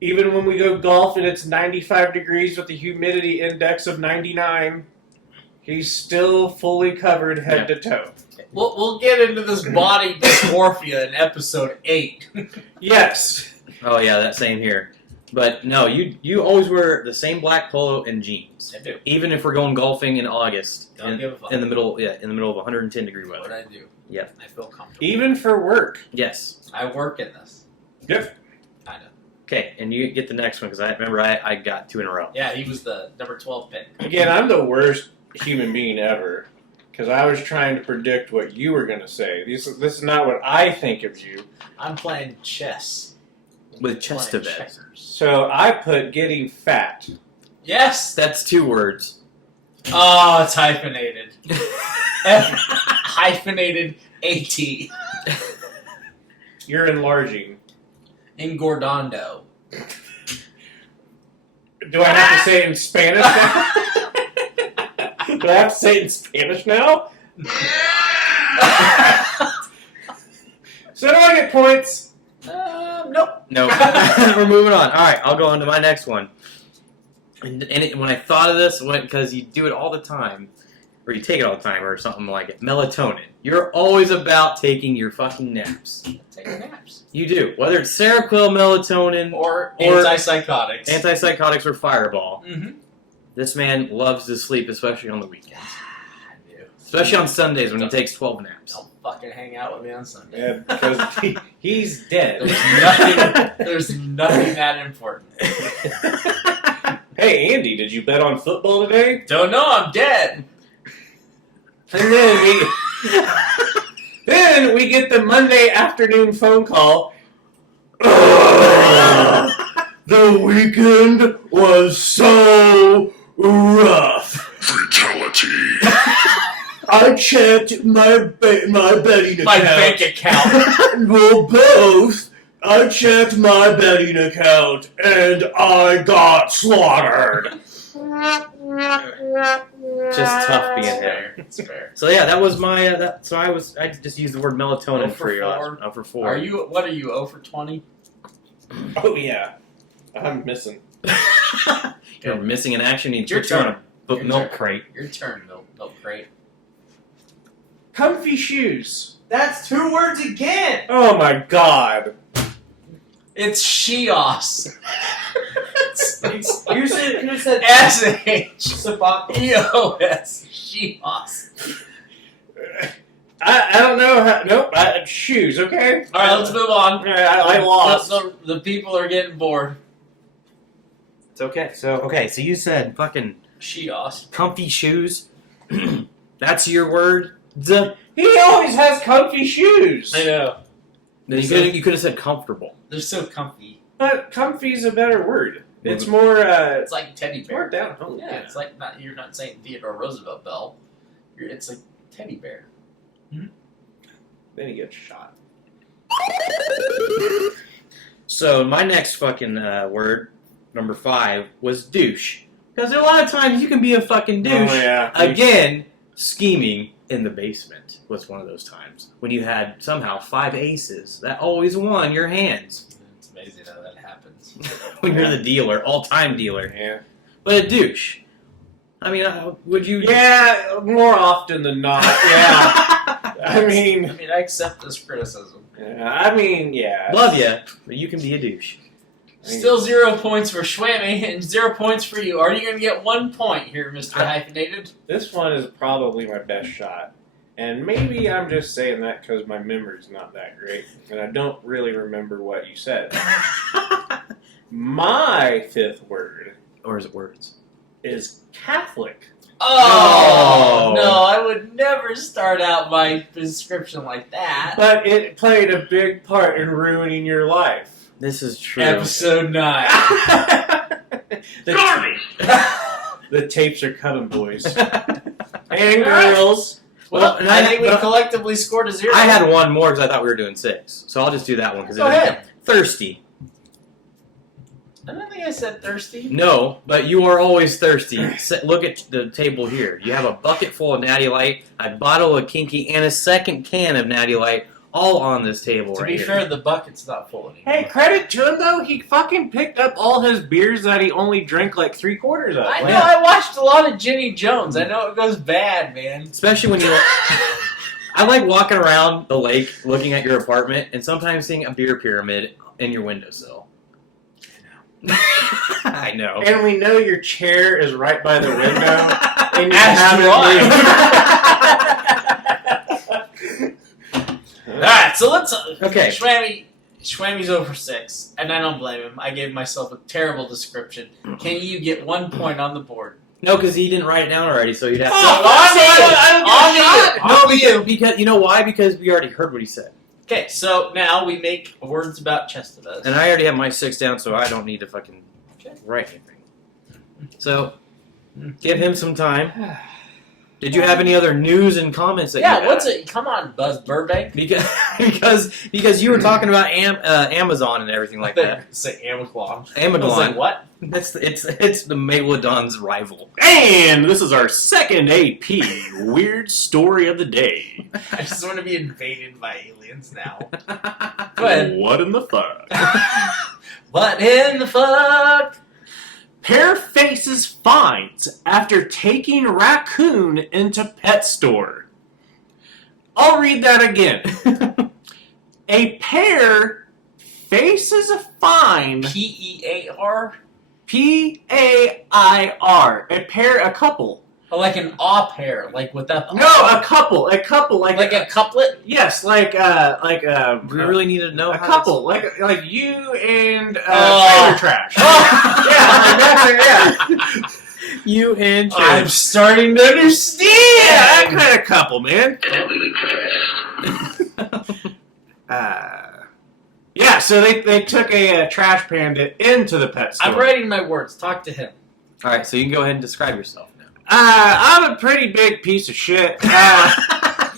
Even when we go golf and it's 95 degrees with a humidity index of 99, he's still fully covered head to toe. We'll get into this body dysmorphia in episode 8. Yes. Oh yeah, that same here. But no, you always wear the same black polo and jeans. I do. Even if we're going golfing in August, Don't give a fuck. in the middle of 110 degree What weather. I do. Yep. I feel comfortable. Even for work. Yes. I work in this. Yep. I know. Okay, and you get the next one because I remember I got 2 in a row. Yeah, he was the number 12 pick. Again, I'm the worst human being ever because I was trying to predict what you were going to say. This is not what I think of you. I'm playing chess. With chest Playing of it. checkers. So I put getting fat. Yes! That's 2 words. Oh, it's hyphenated. F hyphenated AT. You're enlarging. Engordando. Do I have to say it in Spanish now? Do I have to say it in Spanish now? So do I get points? Nope. No. We're moving on. All right, I'll go on to my next one. And when I thought of this, because you do it all the time, or you take it all the time, or something like it, melatonin. You're always about taking your fucking naps. Taking naps. You do. Whether it's Seroquel, melatonin, Or Or- antipsychotics. antipsychotics, or Fireball. Mm-hmm. This man loves to sleep, especially on the weekends. I do. Especially on Sundays when he takes 12 naps. Don't fucking hang out with me on Sunday. Yeah, because he's dead. There's nothing that important. Hey, Andy, did you bet on football today? Don't know, I'm dead. And then we get the Monday afternoon phone call. The weekend was so rough. Fatality. I checked my betting account. My bank account. Well, both. I checked my betting account and I got slaughtered. Just tough being him. It's fair. So yeah, that was my. I just used the word melatonin 0 for for your 4. last. 0 for 4. What are you, 0 for 20? Oh, yeah. I'm missing. You're missing in action. You Your put you on turn. a book Your milk turn. crate. Your turn, milk crate. Comfy shoes. That's 2 words again! Oh, my God. It's Shios. You should have said S-H-E-O-S. Shios. I don't know how. Nope. Shoes, okay? All right, let's move on. I lost. The people are getting bored. It's okay. So you said Fucking Shios. comfy shoes. That's your word. Then He always has comfy shoes. know. you could have said comfortable. They're so comfy. But comfy's a better word. It's more, It's like teddy more bear. down home. Yeah, it's like you're not saying Theodore Roosevelt Bell. It's like teddy bear. Then he gets shot. So my next fucking word, number 5, was douche. Because a lot of times you can be a fucking douche. Oh, yeah. Again, scheming in the basement was one of those times. When you had somehow 5 aces that always won your hands. It's amazing how that happens. When you're the dealer, all-time dealer. Yeah. But a douche. I mean, would you... Yeah, more often than not. Yeah. I mean, I accept this criticism. yeah. Love you, but you can be a douche. Still 0 points for Schwammy and 0 points for you. Are you going to get 1 point here, Mr. Hyphenated? This one is probably my best shot. And maybe I'm just saying that because my memory's not that great, and I don't really remember what you said. My fifth word Or is it words? is Catholic. Oh, no, I would never start out my description like that. But it played a big part in ruining your life. This is true. Episode 9. The tapes are coming, boys. And girls. Well, and I think we but collectively scored a 0. I had one more because I thought we were doing 6. So I'll just do that one because Go ahead. Thirsty. I don't think I said thirsty. No, but you are always thirsty. Look at the table here. You have a bucket full of Natty Light, a bottle of Kinky, and a second can of Natty Light all on this table To right be here. fair, the bucket's not full anymore. Hey, credit to him though. He fucking picked up all his beers that he only drank like 3/4 of. I know, I watched a lot of Ginny Jones. I know it goes bad, man. Especially when you... I like walking around the lake looking at your apartment and sometimes seeing a beer pyramid in your windowsill. I know. And we know your chair is right by the window. And you As do Alright, so let's... Okay. Schwammy's over 6, and I don't blame him. I gave myself a terrible description. Can you get 1 point on the board? No, because he didn't write it down already, so you'd have to... On you! Because you know why? Because we already heard what he said. Okay, so now we make words about Chestavez. And I already have my 6 down, so I don't need to fucking write anything. So, give him some time. Did you have any other news and comments that you had? what's it? Come on, Buzz Burbank. Because you were talking about Amazon and everything like that. Say Amazon. I was Amazon. like, what? It's the Megalodon's rival. And this is our second AP Weird Story of the Day. I just want to be invaded by aliens now. Go ahead. What in the fuck? What in the fuck? Pair faces fines after taking raccoon into pet store. I'll read that again. A pair faces a fine. P-E-A-R? P-A-I-R. A couple. Oh, like an au pair, like without the No, a couple, like a couplet? yes, Do we really need to know a how couple, like you and Oh. trailer trash. Yeah, like yeah. You and I'm starting to understand! Yeah, that kind of couple, man. Yeah, so they took a trash panda into the pet store. I'm writing my words. Talk to him. All right, so you can go ahead and describe yourself now. I'm a pretty big piece of shit.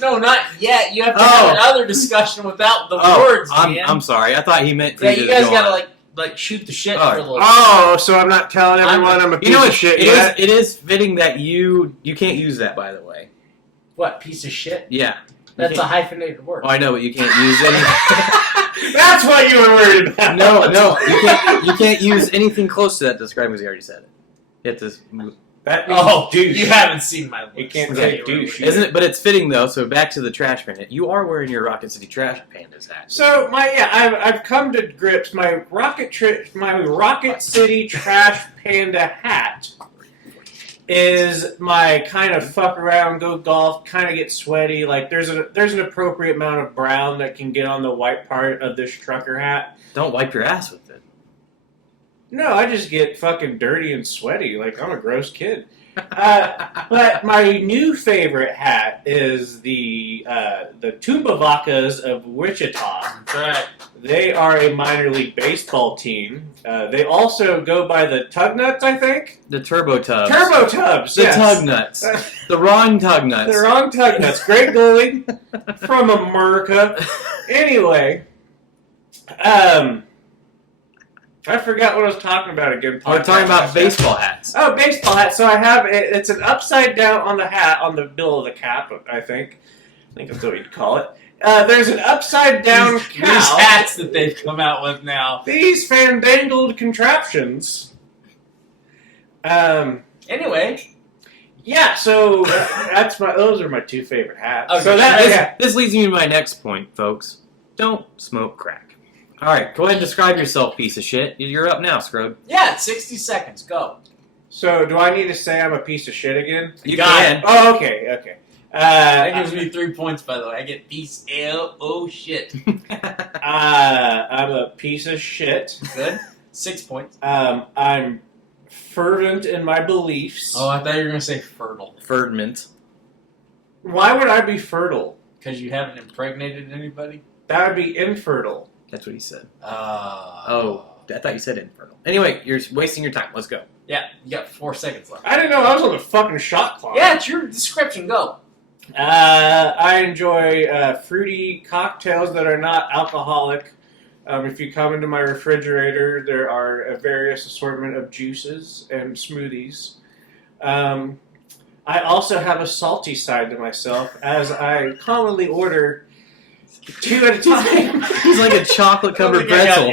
No, not yet. You have to have another discussion without the words, man. I'm sorry. I thought he meant for Yeah, you you to guys go gotta on. like shoot the shit Oh. for a little Oh, so I'm not telling everyone I'm a piece You know of what? shit yet? It is fitting that you can't use that, by the way. What, piece of shit? Yeah. That's a hyphenated word. Oh, I know, but you can't use any. That's what you were worried about. No, you can't use anything close to that to describe because you already said it. You have to move. That means Oh, douche. you haven't seen my list. You can't Yeah, say you're douche. right. Isn't it? But it's fitting though. So back to the trash panda. You are wearing your Rocket City Trash Pandas hat. So I've come to grips. My Rocket City Trash Panda hat is my kind of fuck around, go golf, kind of get sweaty. Like there's an appropriate amount of brown that can get on the white part of this trucker hat. Don't wipe your ass with it. No, I just get fucking dirty and sweaty. Like I'm a gross kid. But my new favorite hat is the Tuba Vacas of Wichita. That's right. They are a minor league baseball team. They also go by the Tug Nuts, I think. The Turbo Tubs. Turbo Tubs. The yes. Tug Nuts. The wrong Tug Nuts. The wrong Tug Nuts. Great goalie from America. Anyway, I forgot what I was talking about again. We're talking about baseball hats. Oh, baseball hat. So I have it's an upside down on the hat on the bill of the cap. I think that's what you'd call it. There's an upside down These cow. hats that they've come out with now. These fandangled contraptions. Anyway, Yeah. So those are my two favorite hats. Okay, So This leads me to my next point, folks. Don't smoke crack. All right, go ahead and describe yourself, piece of shit. You're up now, Scrub. yeah, it's 60 seconds. Go. So, do I need to say I'm a piece of shit again? You Got can. Oh, okay. That gives me 3 points, by the way. I get piece L. Oh, shit. I'm a piece of shit. Good. 6 points. I'm fervent in my beliefs. Oh, I thought you were going to say fertile. Ferdment. Why would I be fertile? Because you haven't impregnated anybody? That would be infertile. That's what he said. Oh. I thought you said infertile. Anyway, you're wasting your time. Let's go. Yeah, you got 4 seconds left. I didn't know I was on the fucking shot clock. Yeah, it's your description. Go. I enjoy fruity cocktails that are not alcoholic. If you come into my refrigerator, there are a various assortment of juices and smoothies. I also have a salty side to myself, as I commonly order 2 at a time. He's like a chocolate-covered pretzel.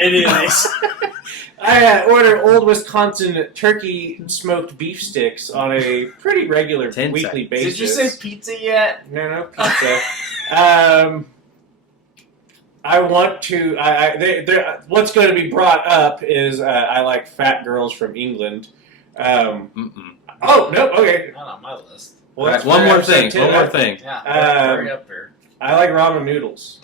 I order Old Wisconsin turkey smoked beef sticks on a pretty regular 10 weekly seconds. basis. Did you say pizza yet? No pizza. I want to. What's going to be brought up is I like fat girls from England. Mm-mm. Oh no, okay. Not on my list. Well, All right, that's one for more episode thing. 10. One more thing. Yeah, hurry up here. I like ramen noodles.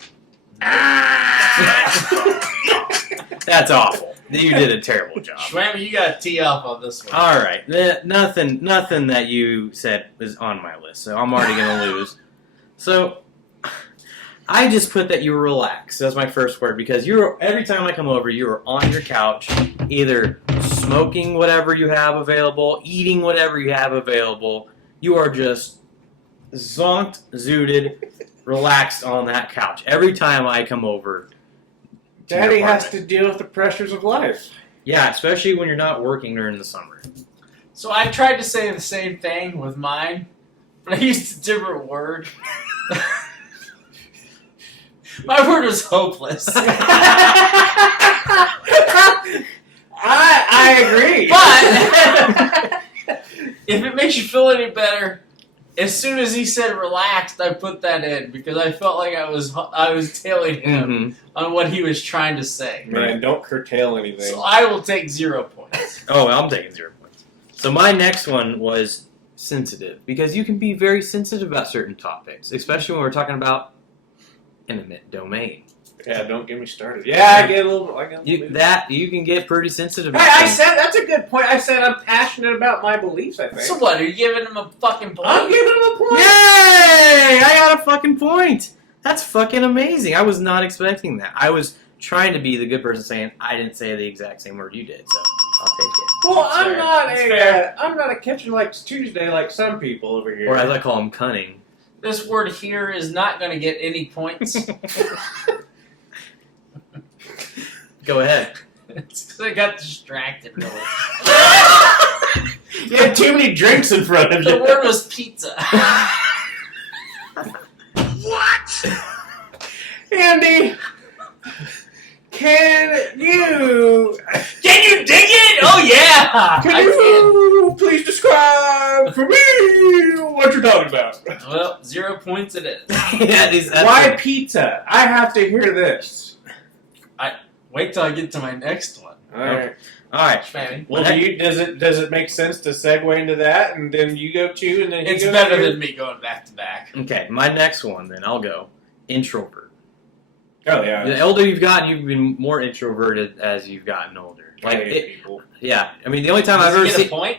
That's awful. You did a terrible job. Schwammy, you got to tee off on this one. All right, nothing that you said was on my list, so I'm already gonna lose. So I just put that you were relaxed. That's my first word because every time I come over, you are on your couch, either smoking whatever you have available, eating whatever you have available. You are just zonked, zooted, relaxed on that couch every time I come over. Daddy has to deal with the pressures of life. Yeah, especially when you're not working during the summer. So I tried to say the same thing with mine, but I used a different word. My word was hopeless. I agree. But if it makes you feel any better, as soon as he said relaxed, I put that in because I felt like I was tailing him on what he was trying to say. Man, don't curtail anything. So I will take 0 points. Oh, I'm taking 0 points. So my next one was sensitive because you can be very sensitive about certain topics, especially when we're talking about intimate domain. Yeah, don't get me started. Yeah, I get a little. You can get pretty sensitive. Hey, about I things. said that's a good point. I said I'm passionate about my beliefs. I think. So what? Are you giving him a fucking point? I'm giving him a point. Yay! I got a fucking point. That's fucking amazing. I was not expecting that. I was trying to be the good person, saying I didn't say the exact same word you did, so I'll take it. Well, That's I'm not a kitchen like Tuesday like some people over here. Or as I call them, cunning. This word here is not going to get any points. Go ahead. It's 'cause I got distracted. Really. You had too many drinks in front of The you. word was pizza. Andy, can you Can you dig it? Oh yeah. can I you please describe for me what you're talking about? can. Well, 0 points it is. That's Why pizza? I have to hear this. Wait till I get to my next one. All right. All right. Schmanny. Well, does it make sense to segue into that, and then you go two, and then he It's goes better two? than me going back to back. Okay, my next one, then I'll go introvert. Oh yeah. The older you've gotten, you've been more introverted as you've gotten older. I hate people. Yeah. I mean, the only time I've Does ever he get a seen. point?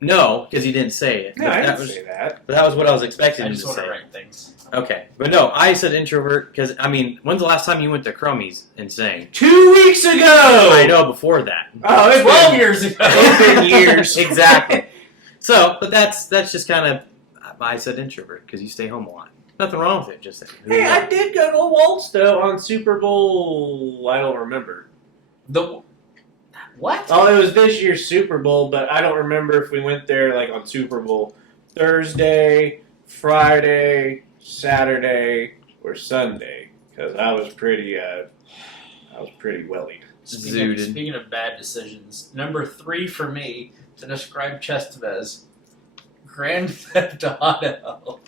No, because he didn't say it. No, But I that didn't was, say that. but that was what I was expecting I him just to want to say. write things. Okay, but no, I said introvert because I mean, when's the last time you went to Crummies and sang? 2 weeks ago. I know before that. Oh, it's 12 been, years ago. It's been years. Exactly. So, but that's just kind of I said introvert because you stay home a lot. Nothing wrong with it. Just saying. Hey, I did go to a waltz though on Super Bowl. I don't remember. What? Oh, it was this year's Super Bowl, but I don't remember if we went there like on Super Bowl Thursday, Friday, Saturday, or Sunday because I was pretty wellied. Zooted. Speaking of bad decisions, number 3 for me to describe Chestevez, Grand Theft Auto.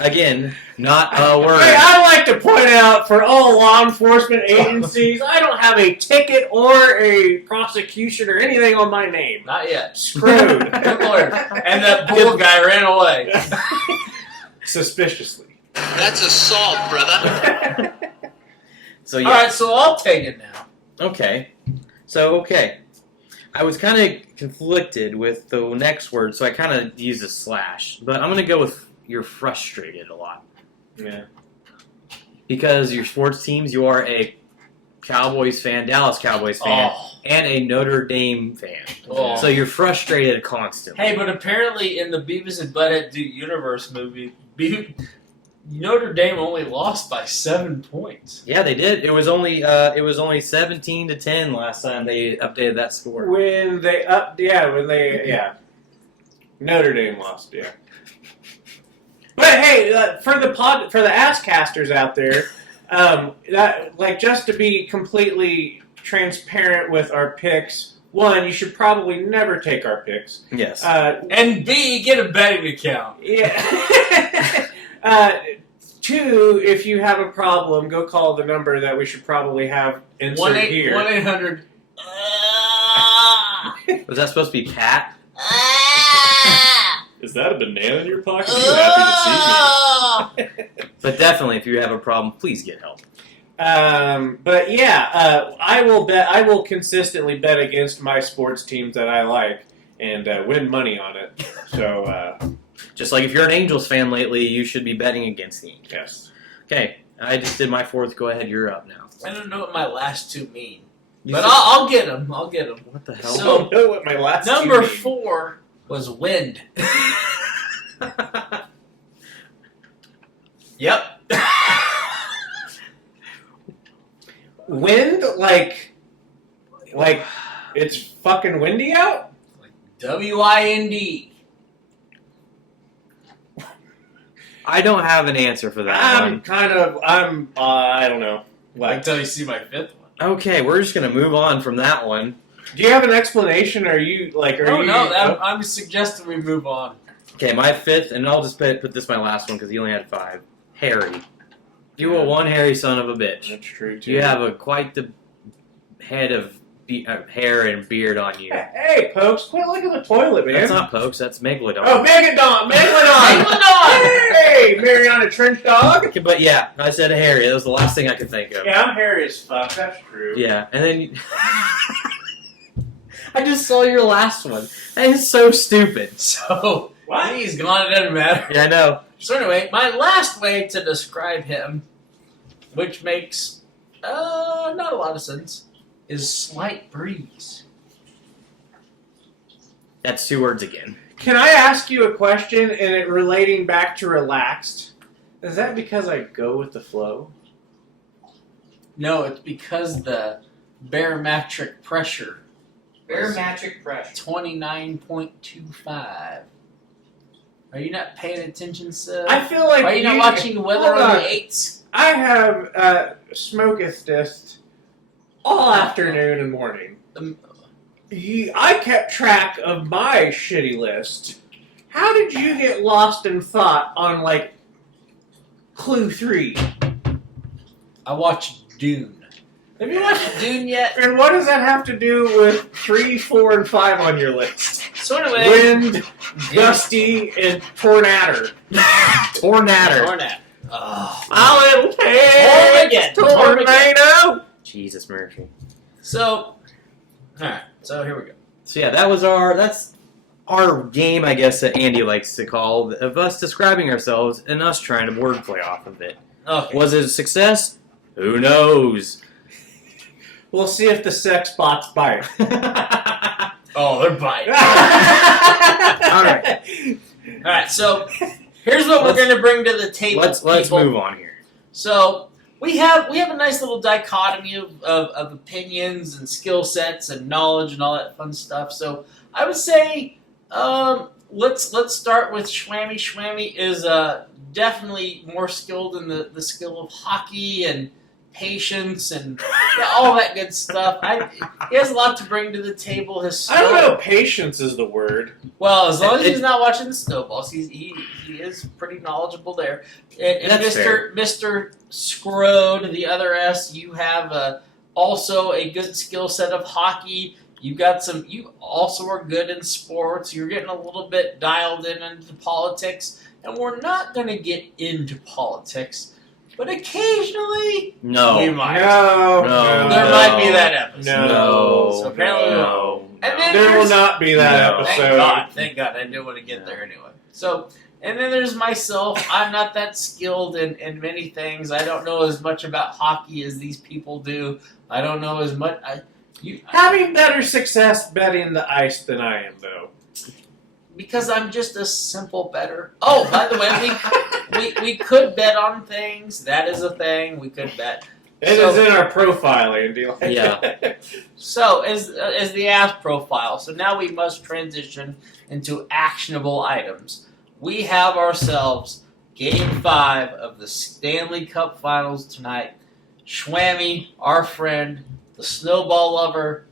Again, not a word. Hey, I like to point out for all law enforcement agencies, I don't have a ticket or a prosecution or anything on my name. Not yet. Screwed. Good lord. And that bull guy ran away. Suspiciously. That's assault, brother. So All right, so I'll take it now. Okay. So, okay. I was kind of conflicted with the next word, so I kind of used a slash. But I'm going to go with you're frustrated a lot. Yeah. Because your sports teams, you are a Cowboys fan, Dallas Cowboys fan, and a Notre Dame fan. Oh. So you're frustrated constantly. Hey, but apparently in the Beavis and Butthead Do Universe movie, Notre Dame only lost by 7 points. Yeah, they did. It was only 17-10 last time they updated that score. When they Notre Dame lost, yeah. But hey, for the Asscasters out there, just to be completely transparent with our picks, one, you should probably never take our picks. Yes. And B, get a betting account. Yeah. Two, if you have a problem, go call the number that we should probably have insert here. 1-800. Was that supposed to be Pat? Is that a banana in your pocket? Are you happy to see me? But definitely, if you have a problem, please get help. But yeah, I will consistently bet against my sports teams that I like and win money on it. So Just like if you're an Angels fan lately, you should be betting against the Angels. yes. Okay, I just did my fourth. Go ahead, you're up now. I don't know what my last two mean. You But said- I'll get them. I'll get them. What the hell? I don't know what my last Number team means. 4 was wind. Yep. Wind, like it's fucking windy out. WIND. I don't have an answer for that one. I don't know. Wait until you see my 5th one. Okay, we're just gonna move on from that one. Do you have an explanation? I'm suggesting we move on. Okay, my 5th, and I'll just put this my last one because he only had 5. Harry. You a one hairy son of a bitch. That's true too. You have quite the head of hair and beard on you. Hey, Pokes, quit licking the toilet, man. That's not Pokes, that's Megalodon. Oh, Megalodon! Megalodon! Hey, Mariana Trench Dog! Okay, but yeah, I said Harry. That was the last thing I could think of. Yeah, I'm hairy as fuck, that's true. Yeah, and then I just saw your last one. That is so stupid. So, What? he's gone, it doesn't matter. Yeah, I know. So anyway, my last way to describe him, which makes not a lot of sense, is slight breeze. That's 2 words again. Can I ask you a question, and it relating back to relaxed? Is that because I go with the flow? No, it's because the barometric pressure, Barometric pressure. 29.25. Are you not paying attention, sir? I feel like Are you not watching the weather Hold on on. the 8s? I have smoketh this all afternoon and morning. I kept track of my shitty list. How did you get lost in thought on, like, Clue 3? I watched Dune. Have you watched Dune yet? And what does that have to do with 3, 4, and 5 on your list? So anyway, Wind, gusty, and tornado. Tornado. Oh. My little Tornado. tornado. Jesus, Murphy. So, alright, so here we go. So yeah, that's our game, I guess, that Andy likes to call, of us describing ourselves and us trying to wordplay off of it. Okay. Was it a success? Who knows? We'll see if the sex bots bite. Oh, they're biting. Alright. Alright, so here's what we're going to bring to the table. Let's people. move on here. So we have a nice little dichotomy of opinions and skill sets and knowledge and all that fun stuff. So I would say let's start with Schwammy. Schwammy is definitely more skilled in the skill of hockey and patience and all that good stuff. He has a lot to bring to the table. His I don't know. Patience is the word. Well, as long as he's not watching the snowballs, he is pretty knowledgeable there. And That's Mr. Scrode, the other S, you have also a good skill set of hockey. You also are good in sports. You're getting a little bit dialed into politics, and we're not going to get into politics, but occasionally No. we might. No. There might be that episode. No. So apparently No. And then There will not be that No. episode. Thank God. I didn't want to get there anyway. So, and then there's myself. I'm not that skilled in many things. I don't know as much about hockey as these people do. I don't know as much. Having better success betting the ice than I am, though. Because I'm just a simple bettor. Oh, by the way, we could bet on things. That is a thing. We could bet. It is in our profile, Andy. Yeah. So, as the app profile, so now we must transition into actionable items. We have ourselves Game 5 of the Stanley Cup Finals tonight. Schwammy, our friend, the Snowball lover,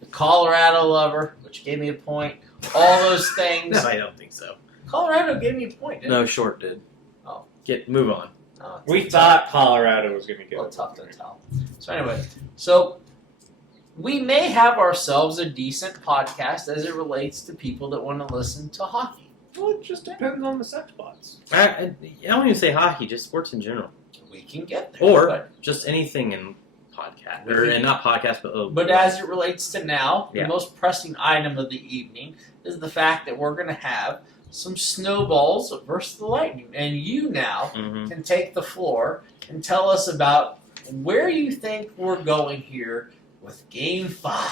the Colorado lover, which gave me a point, all those things. No, I don't think so. Colorado gave me a point, didn't No, it? Short did. Oh. Move on. Oh, We thought Colorado was going to get Well, it. tough to tell. So anyway, we may have ourselves a decent podcast as it relates to people that want to listen to hockey. Well, it just depends on the sex bots. I don't even say hockey, just sports in general. We can get there. Or just anything in podcast. And not podcast, but... But as it relates to now, Yeah. the most pressing item of the evening is the fact that we're going to have some snowballs versus the Lightning. And you now Mhm. can take the floor and tell us about where you think we're going here with Game 5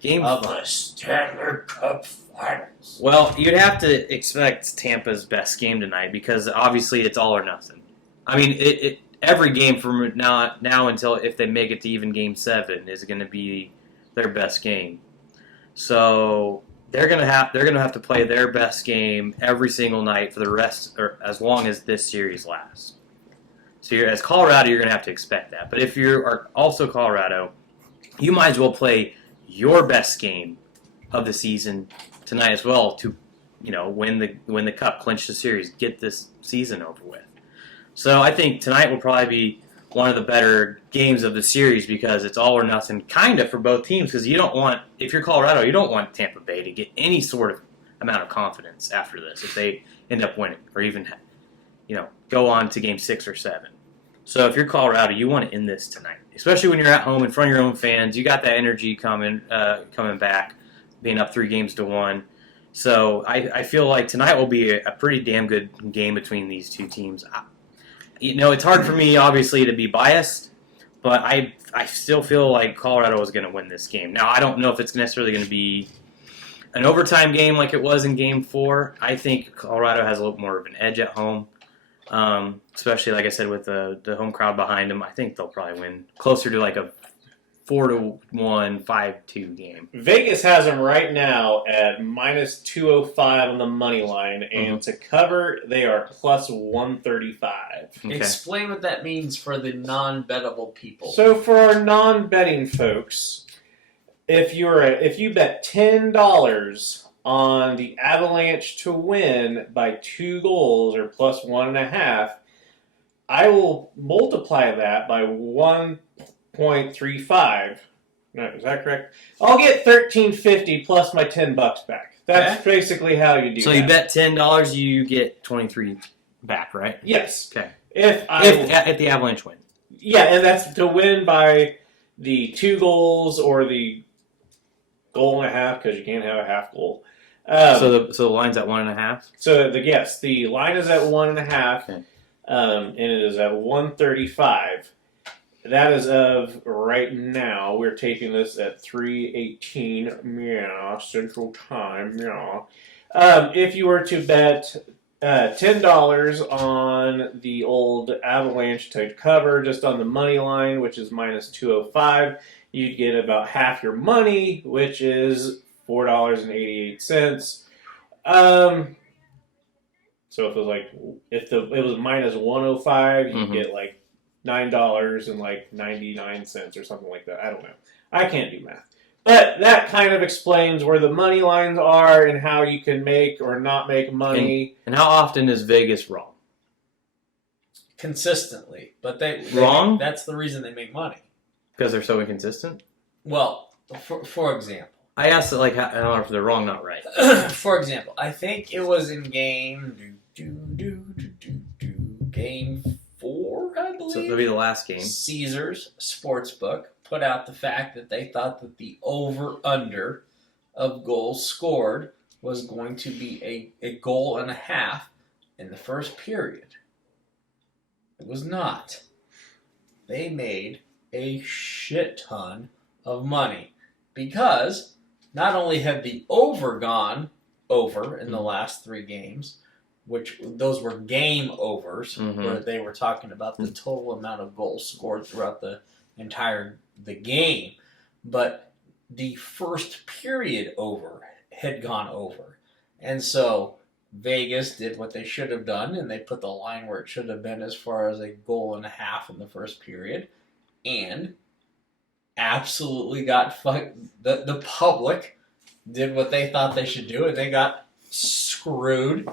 Game of the Stanley Cup Finals. Well, you'd have to expect Tampa's best game tonight because obviously it's all or nothing. I mean, every game from now until if they make it to even Game 7 is going to be their best game. So they're gonna have to play their best game every single night for the rest, or as long as this series lasts. So as Colorado, you're gonna have to expect that. But if you are also Colorado, you might as well play your best game of the season tonight as well to, win the cup, clinch the series, get this season over with. So I think tonight will probably be one of the better games of the series because it's all or nothing kind of for both teams because if you're Colorado, you don't want Tampa Bay to get any sort of amount of confidence after this if they end up winning or even, go on to Game 6 or 7. So if you're Colorado, you want to end this tonight, especially when you're at home in front of your own fans. You got that energy coming back, being up 3-1. So I feel like tonight will be a pretty damn good game between these two teams. It's hard for me, obviously, to be biased, but I still feel like Colorado is going to win this game. Now, I don't know if it's necessarily going to be an overtime game like it was in Game 4. I think Colorado has a little more of an edge at home, especially, like I said, with the home crowd behind them. I think they'll probably win closer to like a 4-1, 5-2 game. Vegas has them right now at minus 205 on the money line, and to cover, they are plus 135. Okay. Explain what that means for the non-bettable people. So for our non-betting folks, if you bet $10 on the Avalanche to win by 2 goals or plus 1.5, I will multiply that by 1.35. No, is that correct? I'll get $13.50 plus my $10 back. That's basically how you do So that. you bet $10, you get $23 back, right? Yes. Okay. If the Avalanche win. Yeah, and that's to win by the 2 goals or the goal and a half because you can't have a half goal. So the line's at 1.5. So the line is at 1.5, Okay. and it is at 135. That is of right now. We're taping this at 3:18 Central Time. If you were to bet $10 on the old Avalanche to cover, just on the money line, which is minus 205, you'd get about half your money, which is $4.88. So if it was minus 105, you'd get like $9.99 or something like that. I don't know. I can't do math. But that kind of explains where the money lines are and how you can make or not make money. And how often is Vegas wrong? Consistently, but they Wrong? That's the reason they make money. Because they're so inconsistent? Well, for example, I asked it like, I don't know if they're wrong, not right. for example, I think it was in game game 4, I believe. So it'll be the last game. Caesars Sportsbook put out the fact that they thought that the over-under of goals scored was going to be a goal and a half in the first period. It was not. They made a shit ton of money because not only had the over gone over in the last 3 games, which those were game overs, where they were talking about the total amount of goals scored throughout the game, but the first period over had gone over. And so Vegas did what they should have done, and they put the line where it should have been as far as a goal and a half in the first period, and absolutely got fucked. The public did what they thought they should do, and they got screwed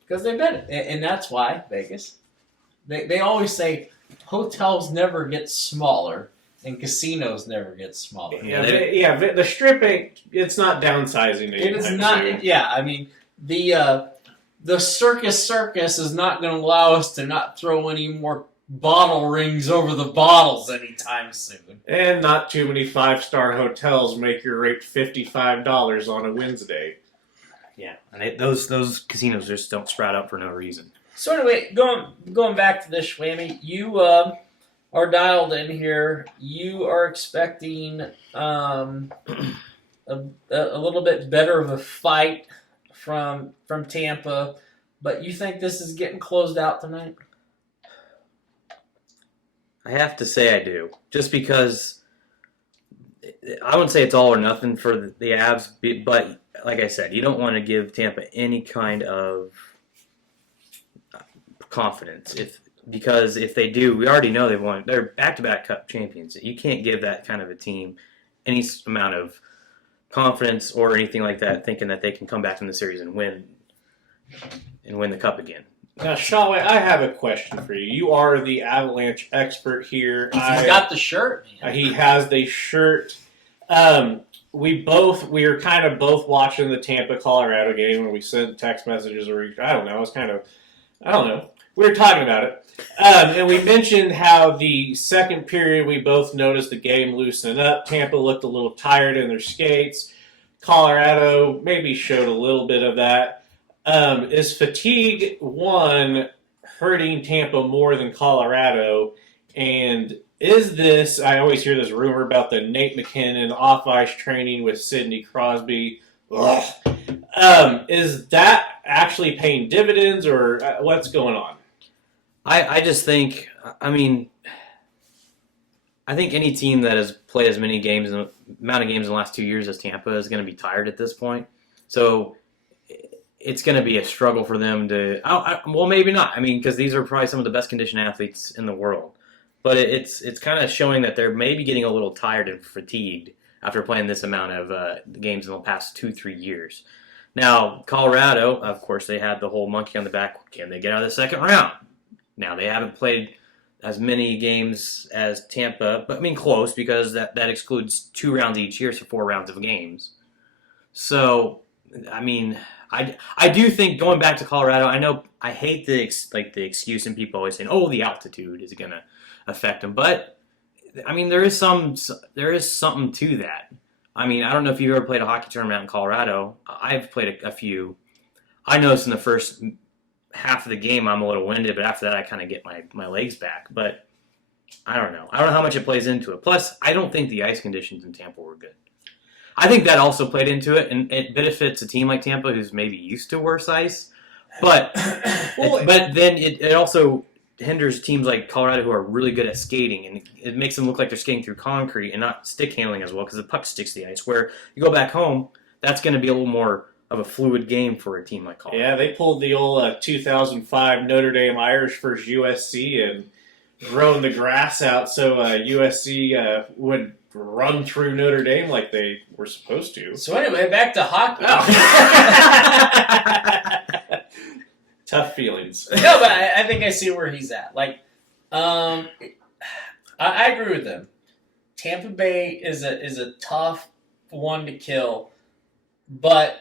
because they bet it. And that's why Vegas, they always say hotels never get smaller and casinos never get smaller. The Strip it's not downsizing. It is not. Yeah, I mean the circus is not going to allow us to not throw any more bottle rings over the bottles anytime soon. And not too many 5-star hotels make your rate $55 on a Wednesday. Yeah, and those casinos just don't sprout up for no reason. So anyway, going back to this, Schwammy, you are dialed in here. You are expecting a little bit better of a fight from Tampa, but you think this is getting closed out tonight? I have to say I do, just because I wouldn't say it's all or nothing for the Avs, but like I said, you don't want to give Tampa any kind of confidence because if they do, we already know they've won. They're back-to-back Cup champions. You can't give that kind of a team any amount of confidence or anything like that, thinking that they can come back in the series and win the Cup again. Now, Shawway, I have a question for you. You are the Avalanche expert here. He's got the shirt, man. He has the shirt. We were kind of both watching the Tampa Colorado game, and we sent text messages. I don't know. We were talking about it, and we mentioned how the second period we both noticed the game loosen up. Tampa looked a little tired in their skates. Colorado maybe showed a little bit of that. Is fatigue hurting Tampa more than Colorado? And is this, I always hear this rumor about the Nate McKinnon off-ice training with Sidney Crosby. Is that actually paying dividends, or what's going on? I just think, I think any team that has played as many games, the amount of games in the last 2 years as Tampa is going to be tired at this point. So it's going to be a struggle for them to, well, maybe not. because these are probably some of the best conditioned athletes in the world. But it's kind of showing that they're maybe getting a little tired and fatigued after playing this amount of games in the past 2-3 years. Now, Colorado, of course, they had the whole monkey on the back. Can they get out of the second round? Now, they haven't played as many games as Tampa, but close, because that excludes 2 rounds each year, so 4 rounds of games. So, I do think, going back to Colorado, I know I hate the excuse, and people always saying, "Oh, the altitude is going to affect them," but there is something to that. I don't know if you've ever played a hockey tournament in Colorado. I've played a few. I noticed in the first half of the game I'm a little winded, but after that I kind of get my legs back. But I don't know how much it plays into it. Plus, I don't think the ice conditions in Tampa were good. I think that also played into it, and it benefits a team like Tampa who's maybe used to worse ice. But but then it also hinders teams like Colorado who are really good at skating, and it makes them look like they're skating through concrete and not stick handling as well because the puck sticks to the ice. Where you go back home, that's going to be a little more of a fluid game for a team like Colorado. Yeah, they pulled the old 2005 Notre Dame Irish versus USC, and growing the grass out so USC would run through Notre Dame like they were supposed to. So anyway, back to hockey. Tough feelings. No, but I think I see where he's at. Like, I agree with him. Tampa Bay is a tough one to kill, but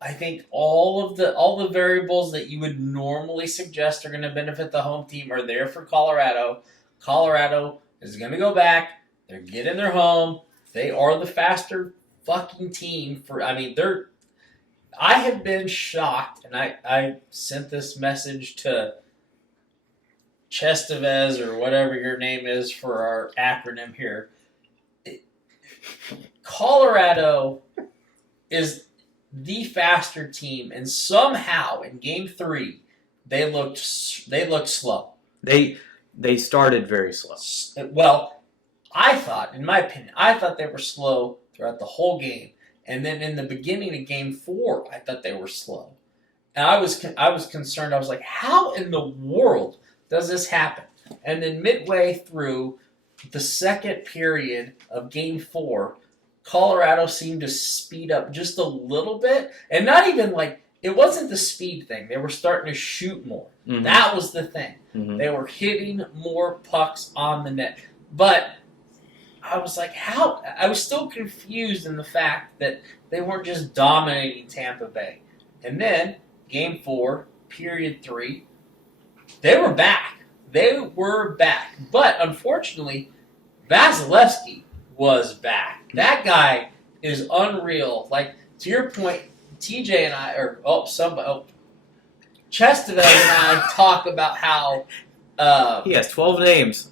I think all the variables that you would normally suggest are going to benefit the home team are there for Colorado. Colorado is going to go back. They're getting their home. They are the faster fucking team. I have been shocked, and I sent this message to Chestevez or whatever your name is for our acronym here. Colorado is the faster team, and somehow in Game 3 they looked slow. They started very slow. Well, in my opinion, they were slow throughout the whole game, and then in the beginning of Game 4, I thought they were slow, and I was concerned. I was like, how in the world does this happen? And then midway through the second period of Game 4, Colorado seemed to speed up just a little bit, and not even like it wasn't the speed thing. They were starting to shoot more. Mm-hmm. That was the thing. Mm-hmm. They were hitting more pucks on the net. But I was like, how? I was still confused in the fact that they weren't just dominating Tampa Bay. And then Game 4, period 3, they were back. But unfortunately, Vasilevsky was back. That guy is unreal. Like, to your point, TJ and I, Chestevez and I talk about how He has 12 names.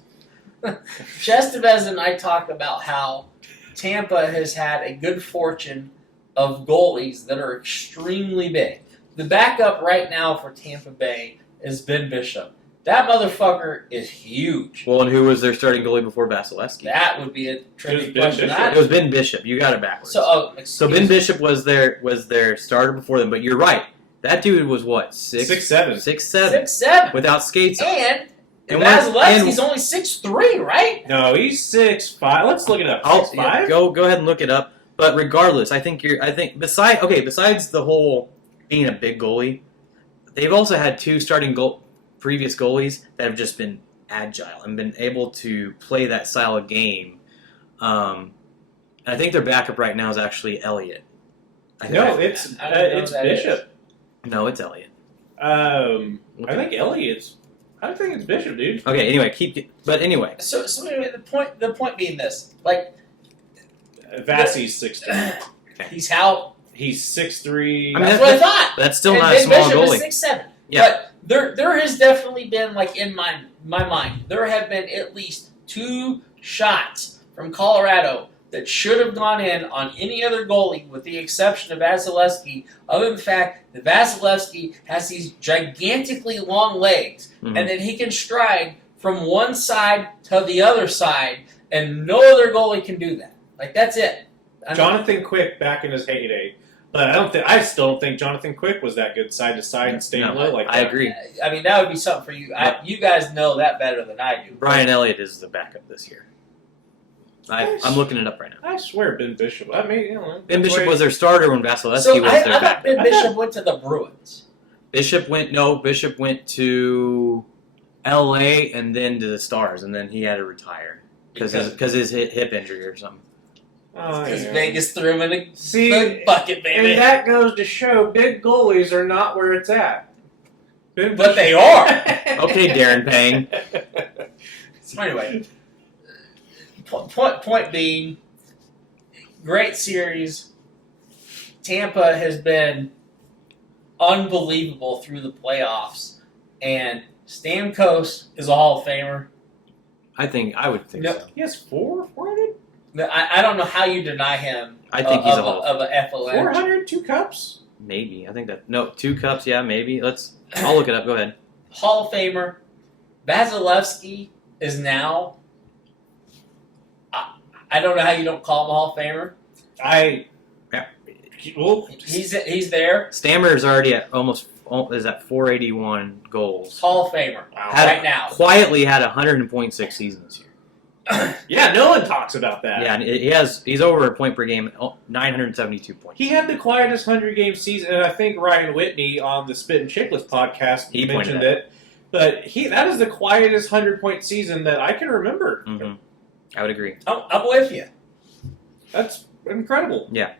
Chestevez and I talk about how Tampa has had a good fortune of goalies that are extremely big. The backup right now for Tampa Bay is Ben Bishop. That motherfucker is huge. Well, and who was their starting goalie before Vasilevsky? That would be a tricky Ben question. Bishop. It was Ben Bishop. You got it backwards. So Ben Bishop was their starter before them, but you're right. That dude was what, 6'7"? 6'7". 6'7". Without skates on. And And Vasilevsky's only 6'3", right? No, he's 6'5". Let's look it up. I'll 6'5"? go ahead and look it up. But regardless, I think besides the whole being a big goalie, they've also had two previous goalies that have just been agile and been able to play that style of game. I think their backup right now is actually Elliott. It's Bishop. No, it's Elliott. I think Elliott's. I think it's Bishop, dude. Okay. Anyway, anyway. So anyway, the point being this, like, Vassie's 6'2". he's how? He's 6'3". I mean, That's what I thought. That's still And not a Ben small Bishop goalie. is 6'7". Yeah. But there has definitely been, like, in my mind, there have been at least 2 shots from Colorado that should have gone in on any other goalie, with the exception of Vasilevsky, other than the fact that Vasilevsky has these gigantically long legs, Mhm. and that he can stride from one side to the other side, and no other goalie can do that. Like, that's it. Jonathan Quick back in his heyday. But I still don't think Jonathan Quick was that good side to side and staying low like that. I agree. I mean, that would be something for you. You guys know that better than I do. Brian Elliott is the backup this year. I'm looking it up right now. I swear Ben Bishop. I mean, you know. Ben Bishop was their starter when Vasilevsky So was I their thought backup. Ben Bishop went to the Bruins. Bishop went to L.A. and then to the Stars, and then he had to retire because his hip injury or something. Oh, Because yeah. Vegas threw him in a See, bucket, baby. And that goes to show big goalies are not where it's at. But they are. Okay, Darren Payne. So anyway, point being, great series. Tampa has been unbelievable through the playoffs, and Stamkos is a Hall of Famer. I would think No. so. He has 400? I don't know how you deny him. I think he's a of Hall. a FLN. 400? 2 cups? Maybe. I think that. No, 2 cups. Yeah, maybe. I'll look it up. Go ahead. Hall of Famer. Vasilevsky is now. I don't know how you don't call him a Hall of Famer. Well, He's there. Stammer's already at almost is at 481 goals. Hall of Famer right now. Quietly had 100.6 season this year. Yeah, no one talks about that. Yeah, and he's over a point per game, 972 points. He had the quietest 100-game season, and I think Ryan Whitney on the Spit and Chicklets podcast He mentioned pointed it. But that is the quietest 100-point season that I can remember. Mm-hmm. I would agree. I'm with you. That's incredible. Yeah.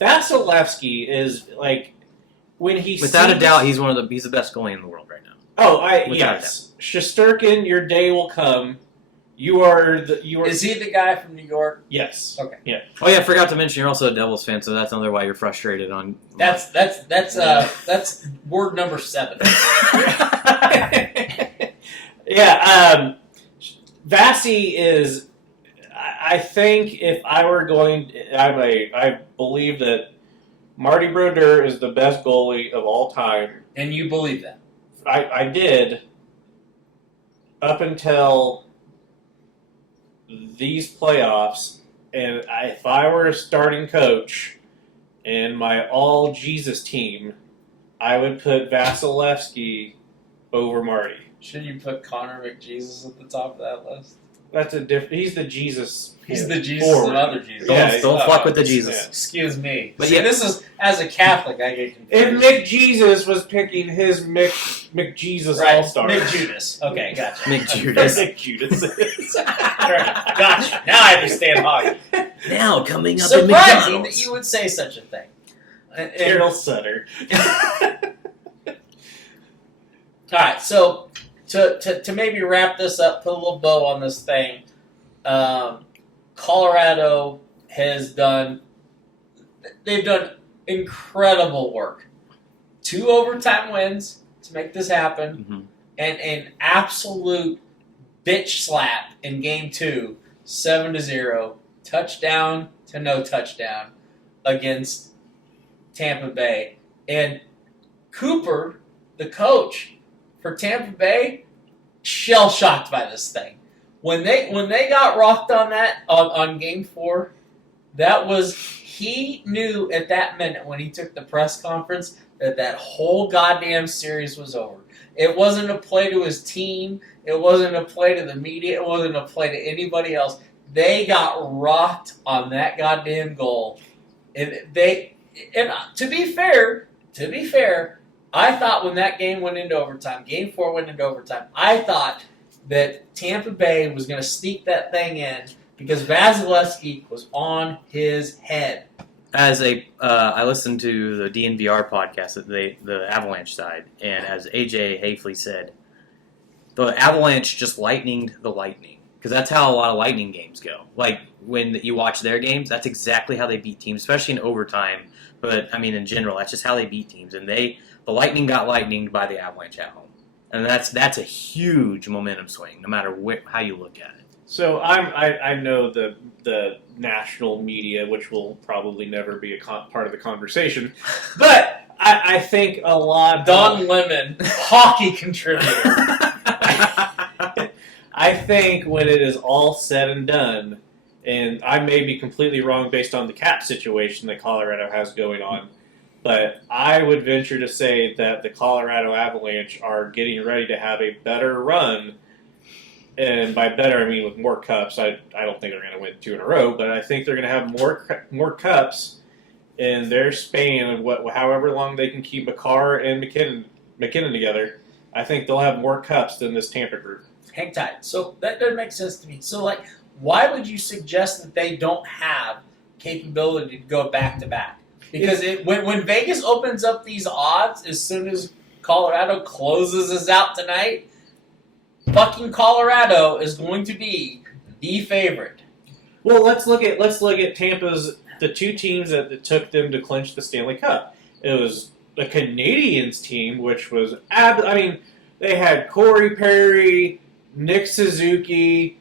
Vasilevsky is like when he Without a sees- doubt, he's the best goalie in the world right now. Oh, Without yes, Shesterkin, your day will come. You are. Is he the guy from New York? Yes. Okay. Yeah. Oh yeah, I forgot to mention you're also a Devils fan, so that's another why you're frustrated on. That's word number 7. Yeah. Vasi is. I think if I were going, I believe that Marty Brodeur is the best goalie of all time. And you believe that? I did up until these playoffs, and if I were a starting coach in my all Jesus team, I would put Vasilevsky over Marty. Should you put Connor McJesus at the top of that list? That's a different. He's the Jesus. He's the Jesus forward. of other Jesus. Don't fuck with the Jesus. Yeah. Excuse me. But See, yeah. this is, as a Catholic, I get If confused. Mick Jesus was picking his McJesus Right, All-Star. Mick Judas. Okay, gotcha. Mick Judas. Mick Judas. Right, gotcha. Now I understand hockey. Now coming up Surprising that you would say such a thing. And- Daryl Sutter. All right, so to maybe wrap this up, put a little bow on this thing. Colorado they've done incredible work. 2 overtime wins to make this happen, Mm-hmm. and an absolute bitch slap in game 2, 7-0, touchdown to no touchdown against Tampa Bay. And Cooper, the coach for Tampa Bay, shell-shocked by this thing. When they got rocked on that on game 4, he knew at that minute when he took the press conference that whole goddamn series was over. It wasn't a play to his team. It wasn't a play to the media. It wasn't a play to anybody else. They got rocked on that goddamn goal. And to be fair, I thought when that game went into overtime, game 4 went into overtime, I thought that Tampa Bay was going to sneak that thing in because Vasilevsky was on his head. I listened to the DNVR podcast, the Avalanche side, and as AJ Hafley said, the Avalanche just lightninged the Lightning. Because that's how a lot of Lightning games go. Like, when you watch their games, that's exactly how they beat teams, especially in overtime. But, I mean, in general, that's just how they beat teams. And the Lightning got lightninged by the Avalanche at home. And that's a huge momentum swing, no matter how you look at it. So I know the national media, which will probably never be a part of the conversation, but I think a lot. Don Lemon, hockey contributor. I think when it is all said and done, and I may be completely wrong based on the cap situation that Colorado has going on, but I would venture to say that the Colorado Avalanche are getting ready to have a better run. And by better, I mean with more cups. I don't think they're going to win 2 in a row, but I think they're going to have more cups in their span of however long they can keep Makar and McKinnon together. I think they'll have more cups than this Tampa group. Hang tight. So that doesn't make sense to me. So, why would you suggest that they don't have capability to go back-to-back? Because when Vegas opens up these odds, as soon as Colorado closes us out tonight, fucking Colorado is going to be the favorite. Well, let's look at Tampa's the 2 teams that took them to clinch the Stanley Cup. It was the Canadiens team, which was they had Corey Perry, Nick Suzuki.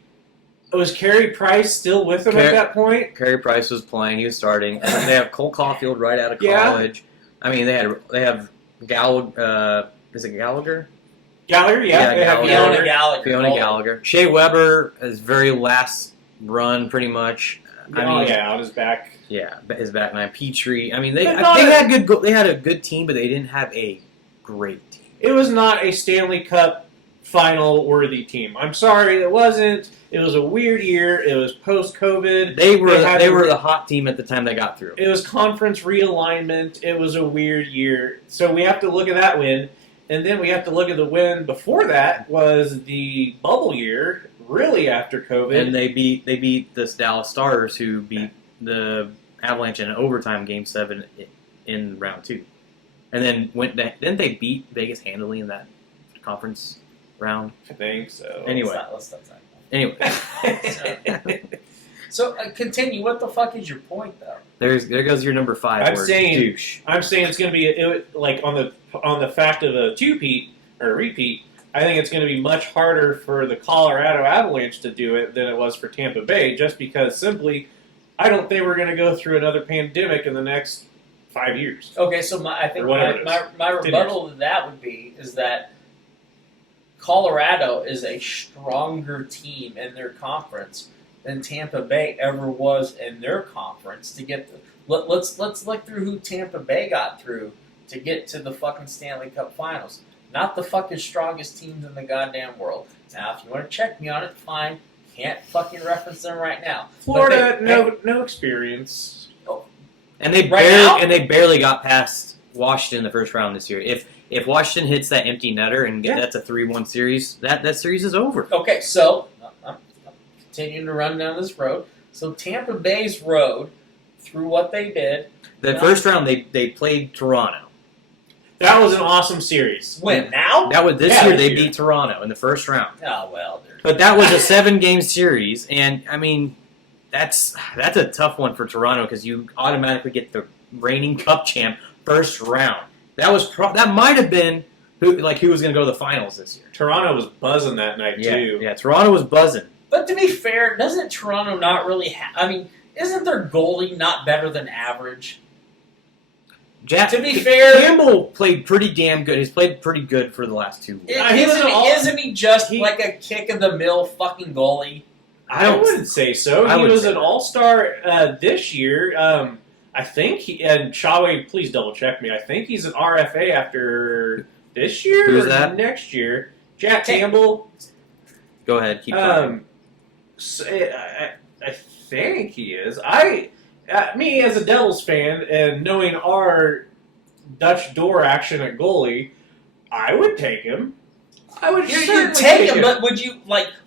Was Carey Price still with them at that point? Carey Price was playing; he was starting. And they have Cole Caulfield right out of college. Yeah. I mean, they have Gallagher. Is it Gallagher? Gallagher, yeah. They have Gallagher. Fiona Gallagher. Fiona Gallagher. Shea Weber, his very last run, pretty much. on his back. Yeah, his back nine. Petrie. I mean, they But not had good. They had a good team, but they didn't have a great team. It was not a Stanley Cup Final worthy team. I'm sorry, it wasn't. It was a weird year. It was post-COVID. They were the hot team at the time they got through. It was conference realignment. It was a weird year. So we have to look at that win. And then we have to look at the win before that was the bubble year, really after COVID. And they beat the Dallas Stars, who beat the Avalanche in an overtime Game 7 in round 2. And then didn't they beat Vegas handily in that conference round? I think so. Anyway. Let's not talk Anyway. about it. So continue. What the fuck is your point, though? There goes your number 5 I'm word, saying- douche. I'm saying it's going to be like on the fact of a two-peat or a repeat. I think it's going to be much harder for the Colorado Avalanche to do it than it was for Tampa Bay, just because simply I don't think we're going to go through another pandemic in the next 5 years. Okay, so I think Or whatever it my is. rebuttal to that would be is that Colorado is a stronger team in their conference than Tampa Bay ever was in their conference to get the. Let's look through who Tampa Bay got through to get to the fucking Stanley Cup Finals. Not the fucking strongest teams in the goddamn world. Now, if you want to check me on it, fine. Can't fucking reference them right now. Florida, But no experience. And they Right now? barely got past Washington in the first round this year. If Washington hits that empty netter and that's a 3-1 series, that series is over. Okay, so I'm continuing to run down this road. So Tampa Bay's road through what they did. The first round they played Toronto. That was an awesome series. When now? That was this Yeah, year this they year. beat Toronto in the first round. Oh well, But that was a 7-game series, and I mean that's a tough one for Toronto because you automatically get the reigning Cup champ first round. That might have been who was going to go to the finals this year. Toronto was buzzing that night too. Yeah, Toronto was buzzing. But to be fair, doesn't Toronto not really? I mean, isn't their goalie not better than average? To be fair, Campbell played pretty damn good. He's played pretty good for the last 2 weeks. Isn't he just like a kick of the mill fucking goalie? I wouldn't say so. I He would was say an that. all-star this year. I think and Shawway, please double check me. I think he's an RFA after this year Who's or that? next year. Jack Campbell. Go ahead, keep talking. I think he is. Me as a Devils fan and knowing our Dutch door action at goalie, I would take him. I would You'd certainly take him, but would you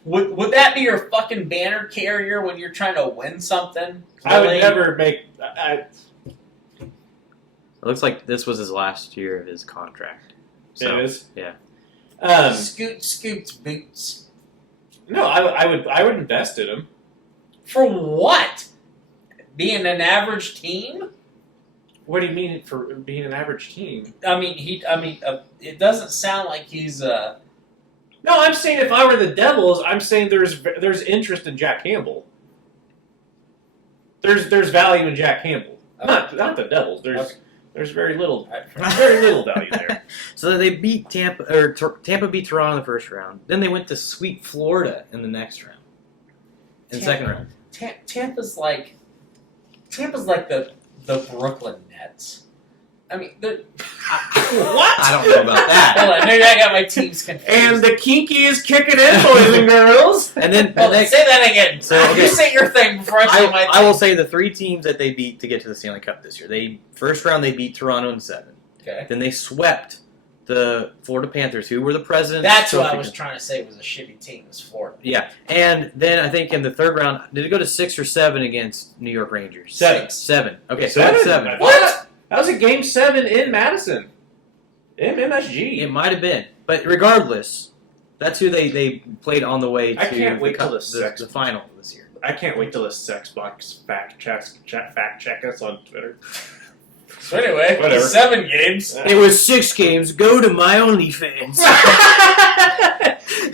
would that be your fucking banner carrier when you're trying to win something? I would Really? never make. It looks like this was his last year of his contract. So, it is. yeah. Scoots boots. No, I would invest in him. For what? Being an average team? What do you mean for being an average team? I mean, it doesn't sound like he's. No, I'm saying if I were the Devils, I'm saying there's interest in Jack Campbell. There's value in Jack Campbell. Not the Devils. There's very little value there. So they beat Tampa, Tampa beat Toronto in the first round. Then they went to sweep Florida in the next round. In the second round. Tampa's like the Brooklyn Nets. I mean, what? I don't know about that. Hold on, maybe I got my teams confused. And the kinky is kicking in, boys and girls. And then Hold on, say that again. So, okay. You say your thing before I say my thing. I will say the 3 teams that they beat to get to the Stanley Cup this year. First round they beat Toronto in 7. Okay. Then they swept the Florida Panthers, who were the Presidents. That's what I was trying to say was a shitty team. Was Florida. Yeah, and then I think in the third round, did it go to 6 or 7 against New York Rangers? 7. 7. Okay, so Seven? that's 7. What? That was a Game 7 in Madison. In MSG. It might have been, but regardless, that's who they played on the way to I can't wait till the final this year. I can't wait till the sex box fact check us on Twitter. So anyway, Whatever. 7 games. It was 6 games. Go to my OnlyFans.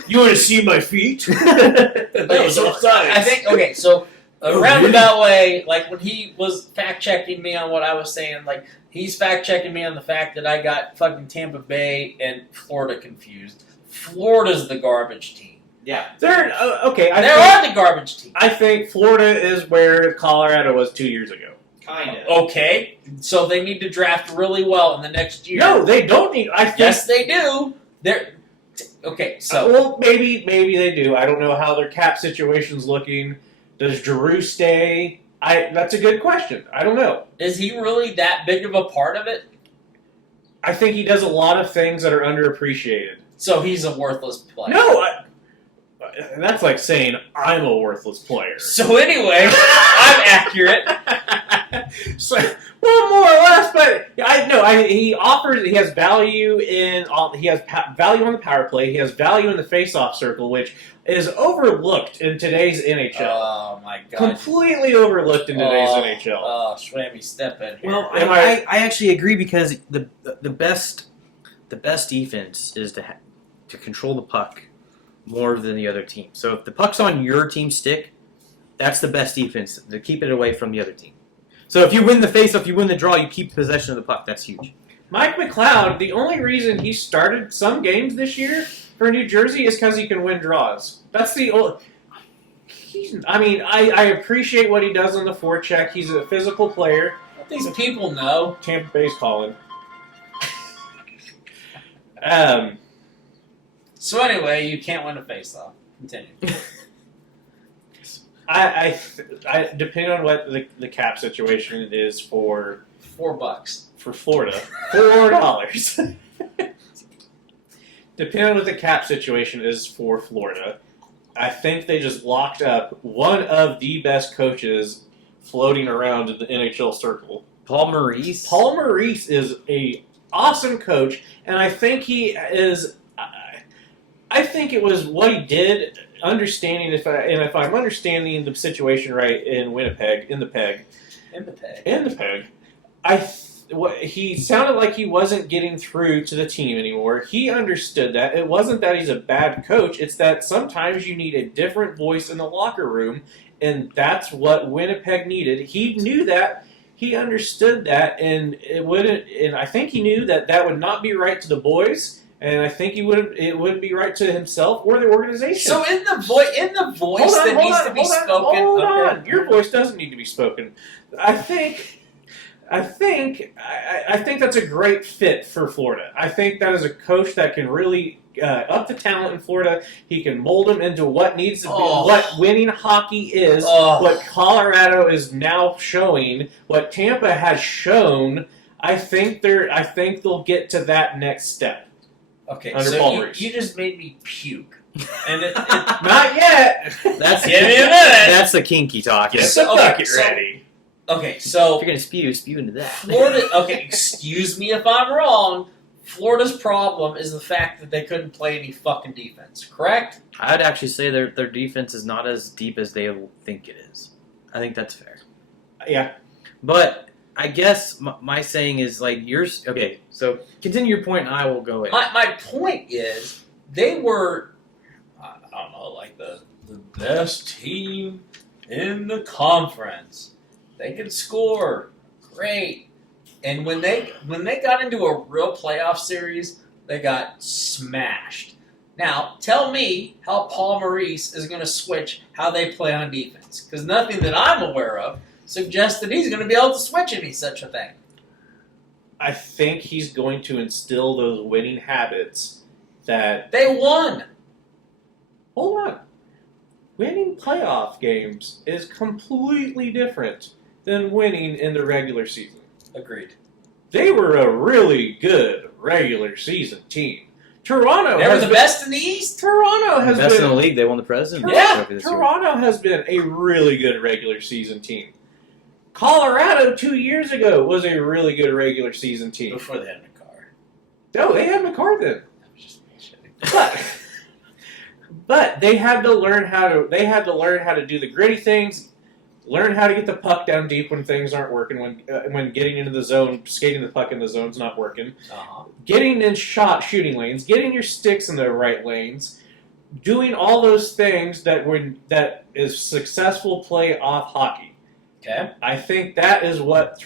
You want to see my feet? Okay, so I think okay, so a roundabout way, like when he was fact checking me on what I was saying, like he's fact checking me on the fact that I got fucking Tampa Bay and Florida confused. Florida's the garbage team. Yeah. They're okay. There are the garbage team. I think Florida is where Colorado was 2 years ago. Kind of. Okay, so they need to draft really well in the next year. No, they don't need. I think. Yes, they do. They're okay. So Well, maybe they do. I don't know how their cap situation's looking. Does Giroux stay? That's a good question. I don't know. is he really that big of a part of it? I think he does a lot of things that are underappreciated. So he's a worthless player. No, that's like saying I'm a worthless player. So anyway, I'm accurate. So, well, more or less, but he offers. He has value in all. He has value on the power play. He has value in the face-off circle, which is overlooked in today's NHL. Oh my god! Completely overlooked in today's NHL. Oh, Schwammy, step in here. Well, Am I actually agree because the best defense is to control the puck more than the other team. So if the puck's on your team's stick, that's the best defense to keep it away from the other team. So if you win the face-off, you win the draw, you keep possession of the puck. That's huge. Mike McLeod, the only reason he started some games this year for New Jersey is because he can win draws. That's the only. I appreciate what he does on the forecheck. He's a physical player. These people know. Tampa Bay's calling. So anyway, you can't win a face-off. Continue. I depending on what the cap situation is for $4. Florida, $4. Depending on what the cap situation is for Florida, I think they just locked up one of the best coaches floating around in the NHL circle. Paul Maurice. Paul Maurice is a awesome coach, and I think he is. I think it was what he did. Understanding if I'm understanding the situation right in Winnipeg, in the Peg, he sounded like he wasn't getting through to the team anymore. He understood that. It wasn't that he's a bad coach. It's that sometimes you need a different voice in the locker room, and that's what Winnipeg needed. He knew that. He understood that, and it wouldn't. And I think he knew that would not be right to the boys. And I think it wouldn't be right to himself or the organization. So in the voice that needs to be spoken. Hold on. Okay. Your voice doesn't need to be spoken. I think that's a great fit for Florida. I think that is a coach that can really up the talent in Florida. He can mold them into what needs to be, what winning hockey is, what Colorado is now showing, what Tampa has shown. I think they'll get to that next step. Okay, under so Paul Maurice. you just made me puke. And not yet. That's Give me a minute. That's the kinky talk. Get If the bucket so- ready. Okay, so you're gonna spew into that. Florida. Okay, excuse me if I'm wrong. Florida's problem is the fact that they couldn't play any fucking defense. Correct? I'd actually say their defense is not as deep as they think it is. I think that's fair. Yeah. But I guess my saying is like yours. Okay, so continue your point, and I will go in. My point is they were, I don't know, like the best team in the conference. They could score, great, and when they got into a real playoff series, they got smashed. Now, tell me how Paul Maurice is going to switch how they play on defense, because nothing that I'm aware of suggests that he's going to be able to switch any such a thing. I think he's going to instill those winning habits that... They won. Hold on. Winning playoff games is completely different than winning in the regular season. Agreed. They were a really good regular season team. Toronto They were the best in the East. Toronto has Best been... in the league. They won the President's Yeah. Trophy this year. Toronto has been a really good regular season team. Colorado 2 years ago was a really good regular season team. Before they had McCarr. No, they had McCarr then. But they had to learn how to do the gritty things, learn how to get the puck down deep when things aren't working, when getting into the zone, skating the puck in the zone's not working, getting in shooting lanes, getting your sticks in the right lanes, doing all those things that is successful playoff hockey. Okay. I think that is what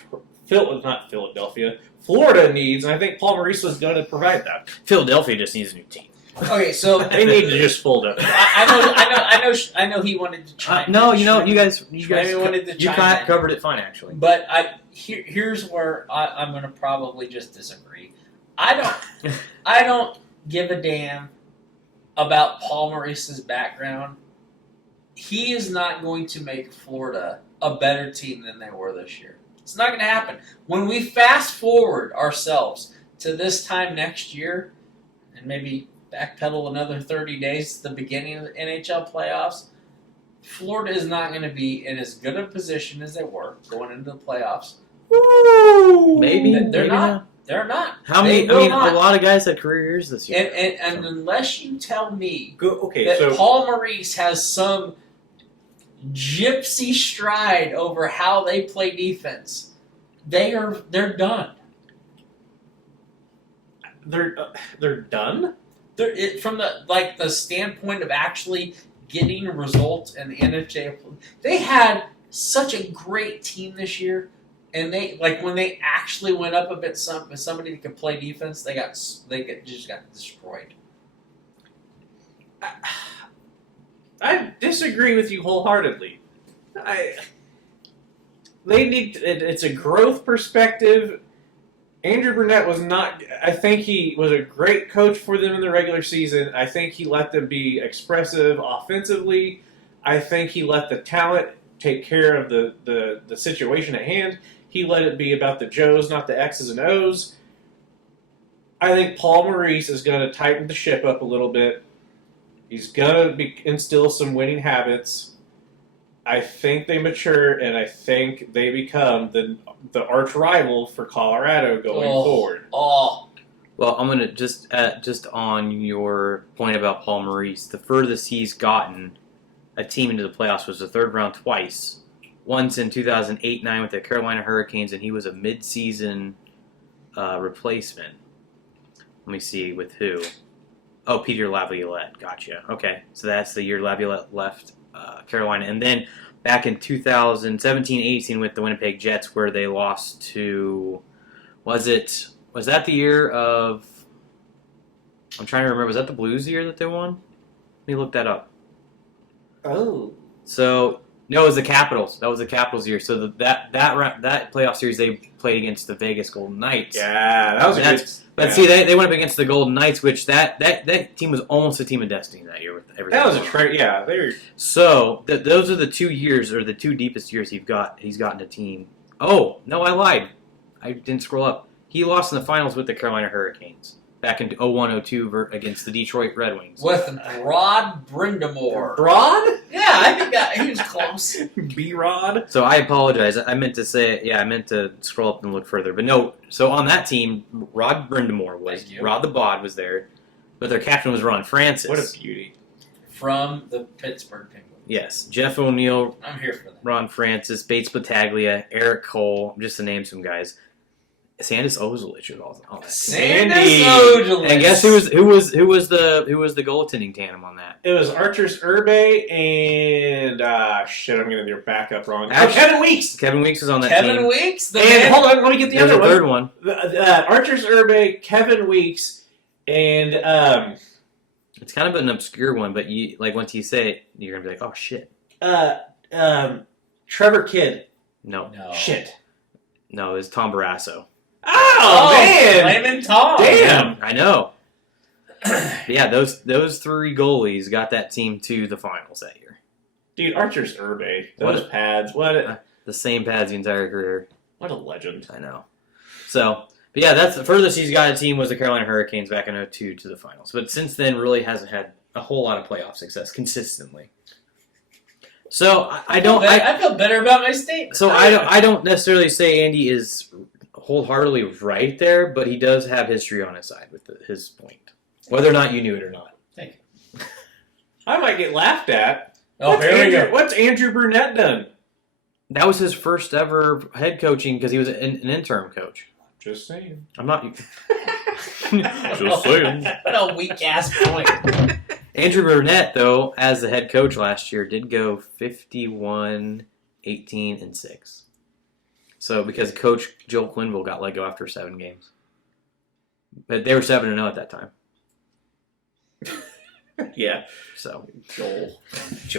Florida needs, and I think Paul Maurice was going to provide that. Philadelphia just needs a new team. Okay, so They need to just fold up. I know he wanted to chime. No, in. you guys Maybe wanted to you chime in. covered it fine actually. But here's where I'm going to probably just disagree. I don't give a damn about Paul Maurice's background. He is not going to make Florida a better team than they were this year. It's not going to happen. When we fast forward ourselves to this time next year, and maybe backpedal another 30 days to the beginning of the NHL playoffs, Florida is not going to be in as good a position as they were going into the playoffs. Maybe They're maybe not. They're not. How They many? I will mean, not. a lot of guys had career years this year. And unless you tell me Okay, that so Paul Maurice has some gypsy stride over how they play defense, they're done. they're done. From the standpoint of actually getting results in the NHL, they had such a great team this year, and when they actually went up with somebody that could play defense, they just got destroyed. I disagree with you wholeheartedly. They need. It's a growth perspective. Andrew Burnett was not. I think he was a great coach for them in the regular season. I think he let them be expressive offensively. I think he let the talent take care of the situation at hand. He let it be about the Joes, not the X's and O's. I think Paul Maurice is going to tighten the ship up a little bit. He's going to instill some winning habits. I think they mature, and I think they become the arch rival for Colorado going forward. Oh, Well, I'm gonna just on your point about Paul Maurice. The furthest he's gotten a team into the playoffs was the third round twice. Once in 2008-9 with the Carolina Hurricanes, and he was a mid-season replacement. Let me see with who. Oh, Peter Laviolette. Gotcha. Okay, so that's the year Laviolette left Carolina, and then back in 2017-18 with the Winnipeg Jets, where they lost to. Was that the year of? I'm trying to remember. Was that the Blues year that they won? Let me look that up. Oh. So no, it was the Capitals. That was the Capitals year. So that playoff series they played against the Vegas Golden Knights. Yeah, that was a good. But see, they went up against the Golden Knights, which that team was almost a team of destiny that year with everything. That was a going on. trade. Yeah, they were. So those are the 2 years, or the 2 deepest years he's gotten a team. Oh no, I lied. I didn't scroll up. He lost in the finals with the Carolina Hurricanes back in 01-02 against the Detroit Red Wings. with Rod Brindamore. Broad? Yeah, I think that he was close. B-Rod? So I apologize. I meant to say, I meant to scroll up and look further. But no, so on that team, Rod Brindamore was, Thank you. Rod the Bod was there, but their captain was Ron Francis. What a beauty. From the Pittsburgh Penguins. Yes, Jeff O'Neill, I'm here for that. Ron Francis, Bates Battaglia, Eric Cole, just to name some guys. Sandis Ozelich was on that team. Sandy. Ojelich. And guess who was the goaltending tandem on that? It was Archers Urbe and shit, I'm getting your backup wrong. Actually- Kevin Weeks. Kevin Weeks was on that Kevin team. Weeks. The And man. hold on, let me get the There's other a one. third one. Archers Urbe, Kevin Weeks, and It's kind of an obscure one, but once you say it, you're gonna be like, oh shit. Trevor Kidd. No, No. Shit. no, it's Tom Barrasso. Oh, man! Flamin' Tom. Damn! I know. Yeah, those 3 goalies got that team to the finals that year. Dude, Archers Urbe. What Those pads. What a The same pads the entire career. legend. I know. So, but yeah, that's the furthest he's got a team was the Carolina Hurricanes back in 2002 to the finals. But since then, really hasn't had a whole lot of playoff success consistently. So I don't. I feel better about my statement. So I don't necessarily say Andy is wholeheartedly right there, but he does have history on his side with his point, whether or not you knew it or not. Thank you. I might get laughed at. Oh, here we go. What's Andrew Burnett done? That was his first ever head coaching because he was an interim coach. Just saying. I'm not. Just saying. What a weak ass point. Andrew Burnett, though, as the head coach last year, did go 51, 18, and 6. So because Coach Joel Quenneville got let go after 7 games, but they were 7-0 at that time. Yeah. So Joel.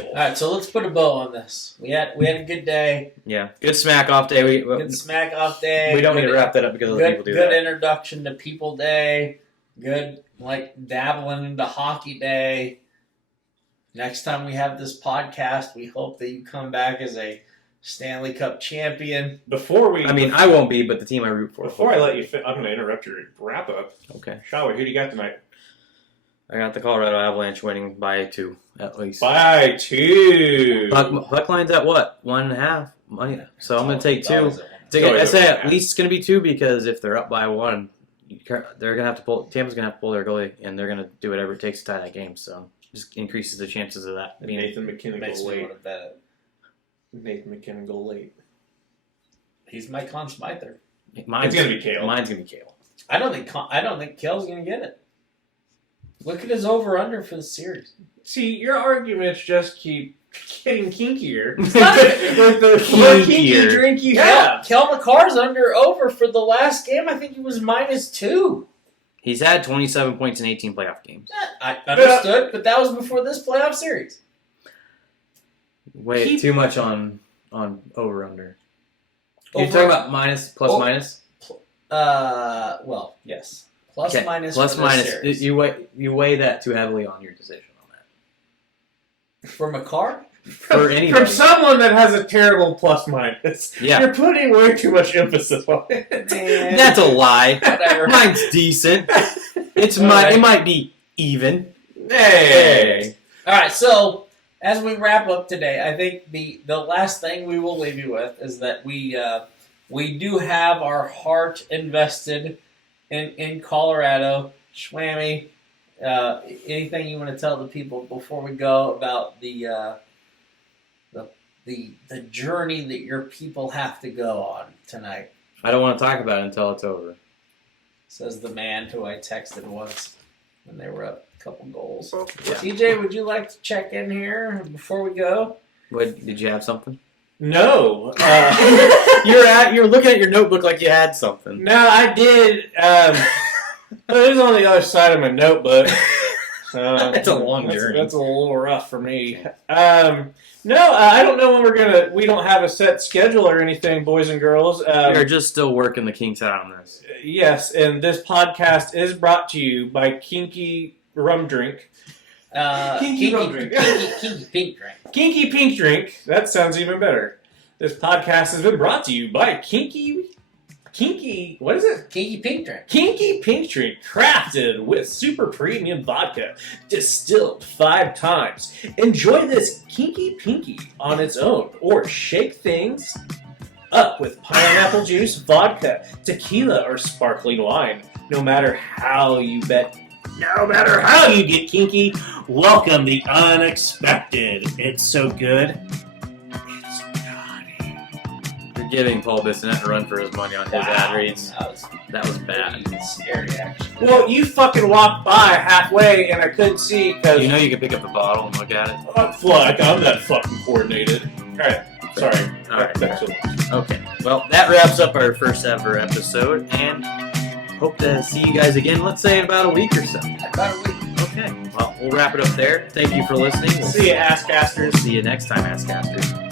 All right, so let's put a bow on this. We had a good day. yeah, good smack off day. Good smack off day. We don't need good, to wrap that up because other people do good that. introduction to people day. Good dabbling into hockey day. Next time we have this podcast, we hope that you come back as a Stanley Cup champion. I mean, I won't be, but the team I root for. Before I let you I'm going to interrupt your wrap up. Okay. Shower, who do you got tonight? I got the Colorado Avalanche winning by 2, at least. By 2. Puck line's at what? 1.5 money. So I'm going to take 2. always I say at at least it's going to be 2 because if they're up by 1, they're going to have to pull. Tampa's going to have to pull their goalie, and they're going to do whatever it takes to tie that game. So just increases the chances of that. Nathan McKinnon Makes go me late. want to bet it. Nathan McKinnon go late. He's my Conn Smither. Mine's It's going to be Kale. Mine's going to be Kale. I don't think Kale's going to get it. Look at his over/under for the series. See, your arguments just keep getting kinkier. It's not With the more kinky Kinkier. drink you Yeah, have. Kel McCarr's over for the last game. I think he was -2. He's had 27 points in 18 playoff games. I understood, but that was before this playoff series. Wait, too much on over under. You're Over- talking about minus plus Oh. minus. Well, yes, plus Okay, minus plus for this minus. series. You weigh that too heavily on your decision on that. For McCarr. For anybody. From someone that has a terrible plus minus. Yeah. You're putting way too much emphasis on it. That's a lie. Whatever. Mine's decent. It might be even. Hey. All right, so as we wrap up today, I think the last thing we will leave you with is that we do have our heart invested in Colorado. Schwammy, anything you want to tell the people before we go about the journey that your people have to go on tonight? I don't want to talk about it until it's over. Says the man who I texted once when they were up a couple goals. Yeah. TJ, would you like to check in here before we go? What, did you have something? No. You're looking at your notebook like you had something. No, I did. It was on the other side of my notebook. It's a long journey. That's a little rough for me. No, I don't know when we don't have a set schedule or anything, boys and girls. We're just still working the kinks out on this. Yes, and this podcast is brought to you by Kinky Rum Drink. Kinky rum drink. Kinky pink drink. Kinky Pink Drink. That sounds even better. This podcast has been brought to you by Kinky, what is it? Kinky pink drink. Kinky Pink Drink, crafted with super premium vodka, distilled 5 times. Enjoy this Kinky Pinky on its own, or shake things up with pineapple juice, vodka, tequila, or sparkling wine. No matter how you get kinky, welcome the unexpected. It's so good. You're giving Paul Bissonnette a run for his money on his ad reads. That was bad. Scary, actually. Well, you fucking walked by halfway and I couldn't see because You know you can pick up the bottle and look at it? I'm not fucking coordinated. Alright, sorry. All right. That's so much. Okay. Well, that wraps up our first ever episode, and hope to see you guys again, let's say in about a week or so. About a week. Okay. Well, we'll wrap it up there. Thank you for listening. We'll See ya, Asscasters. see you next time, Asscasters.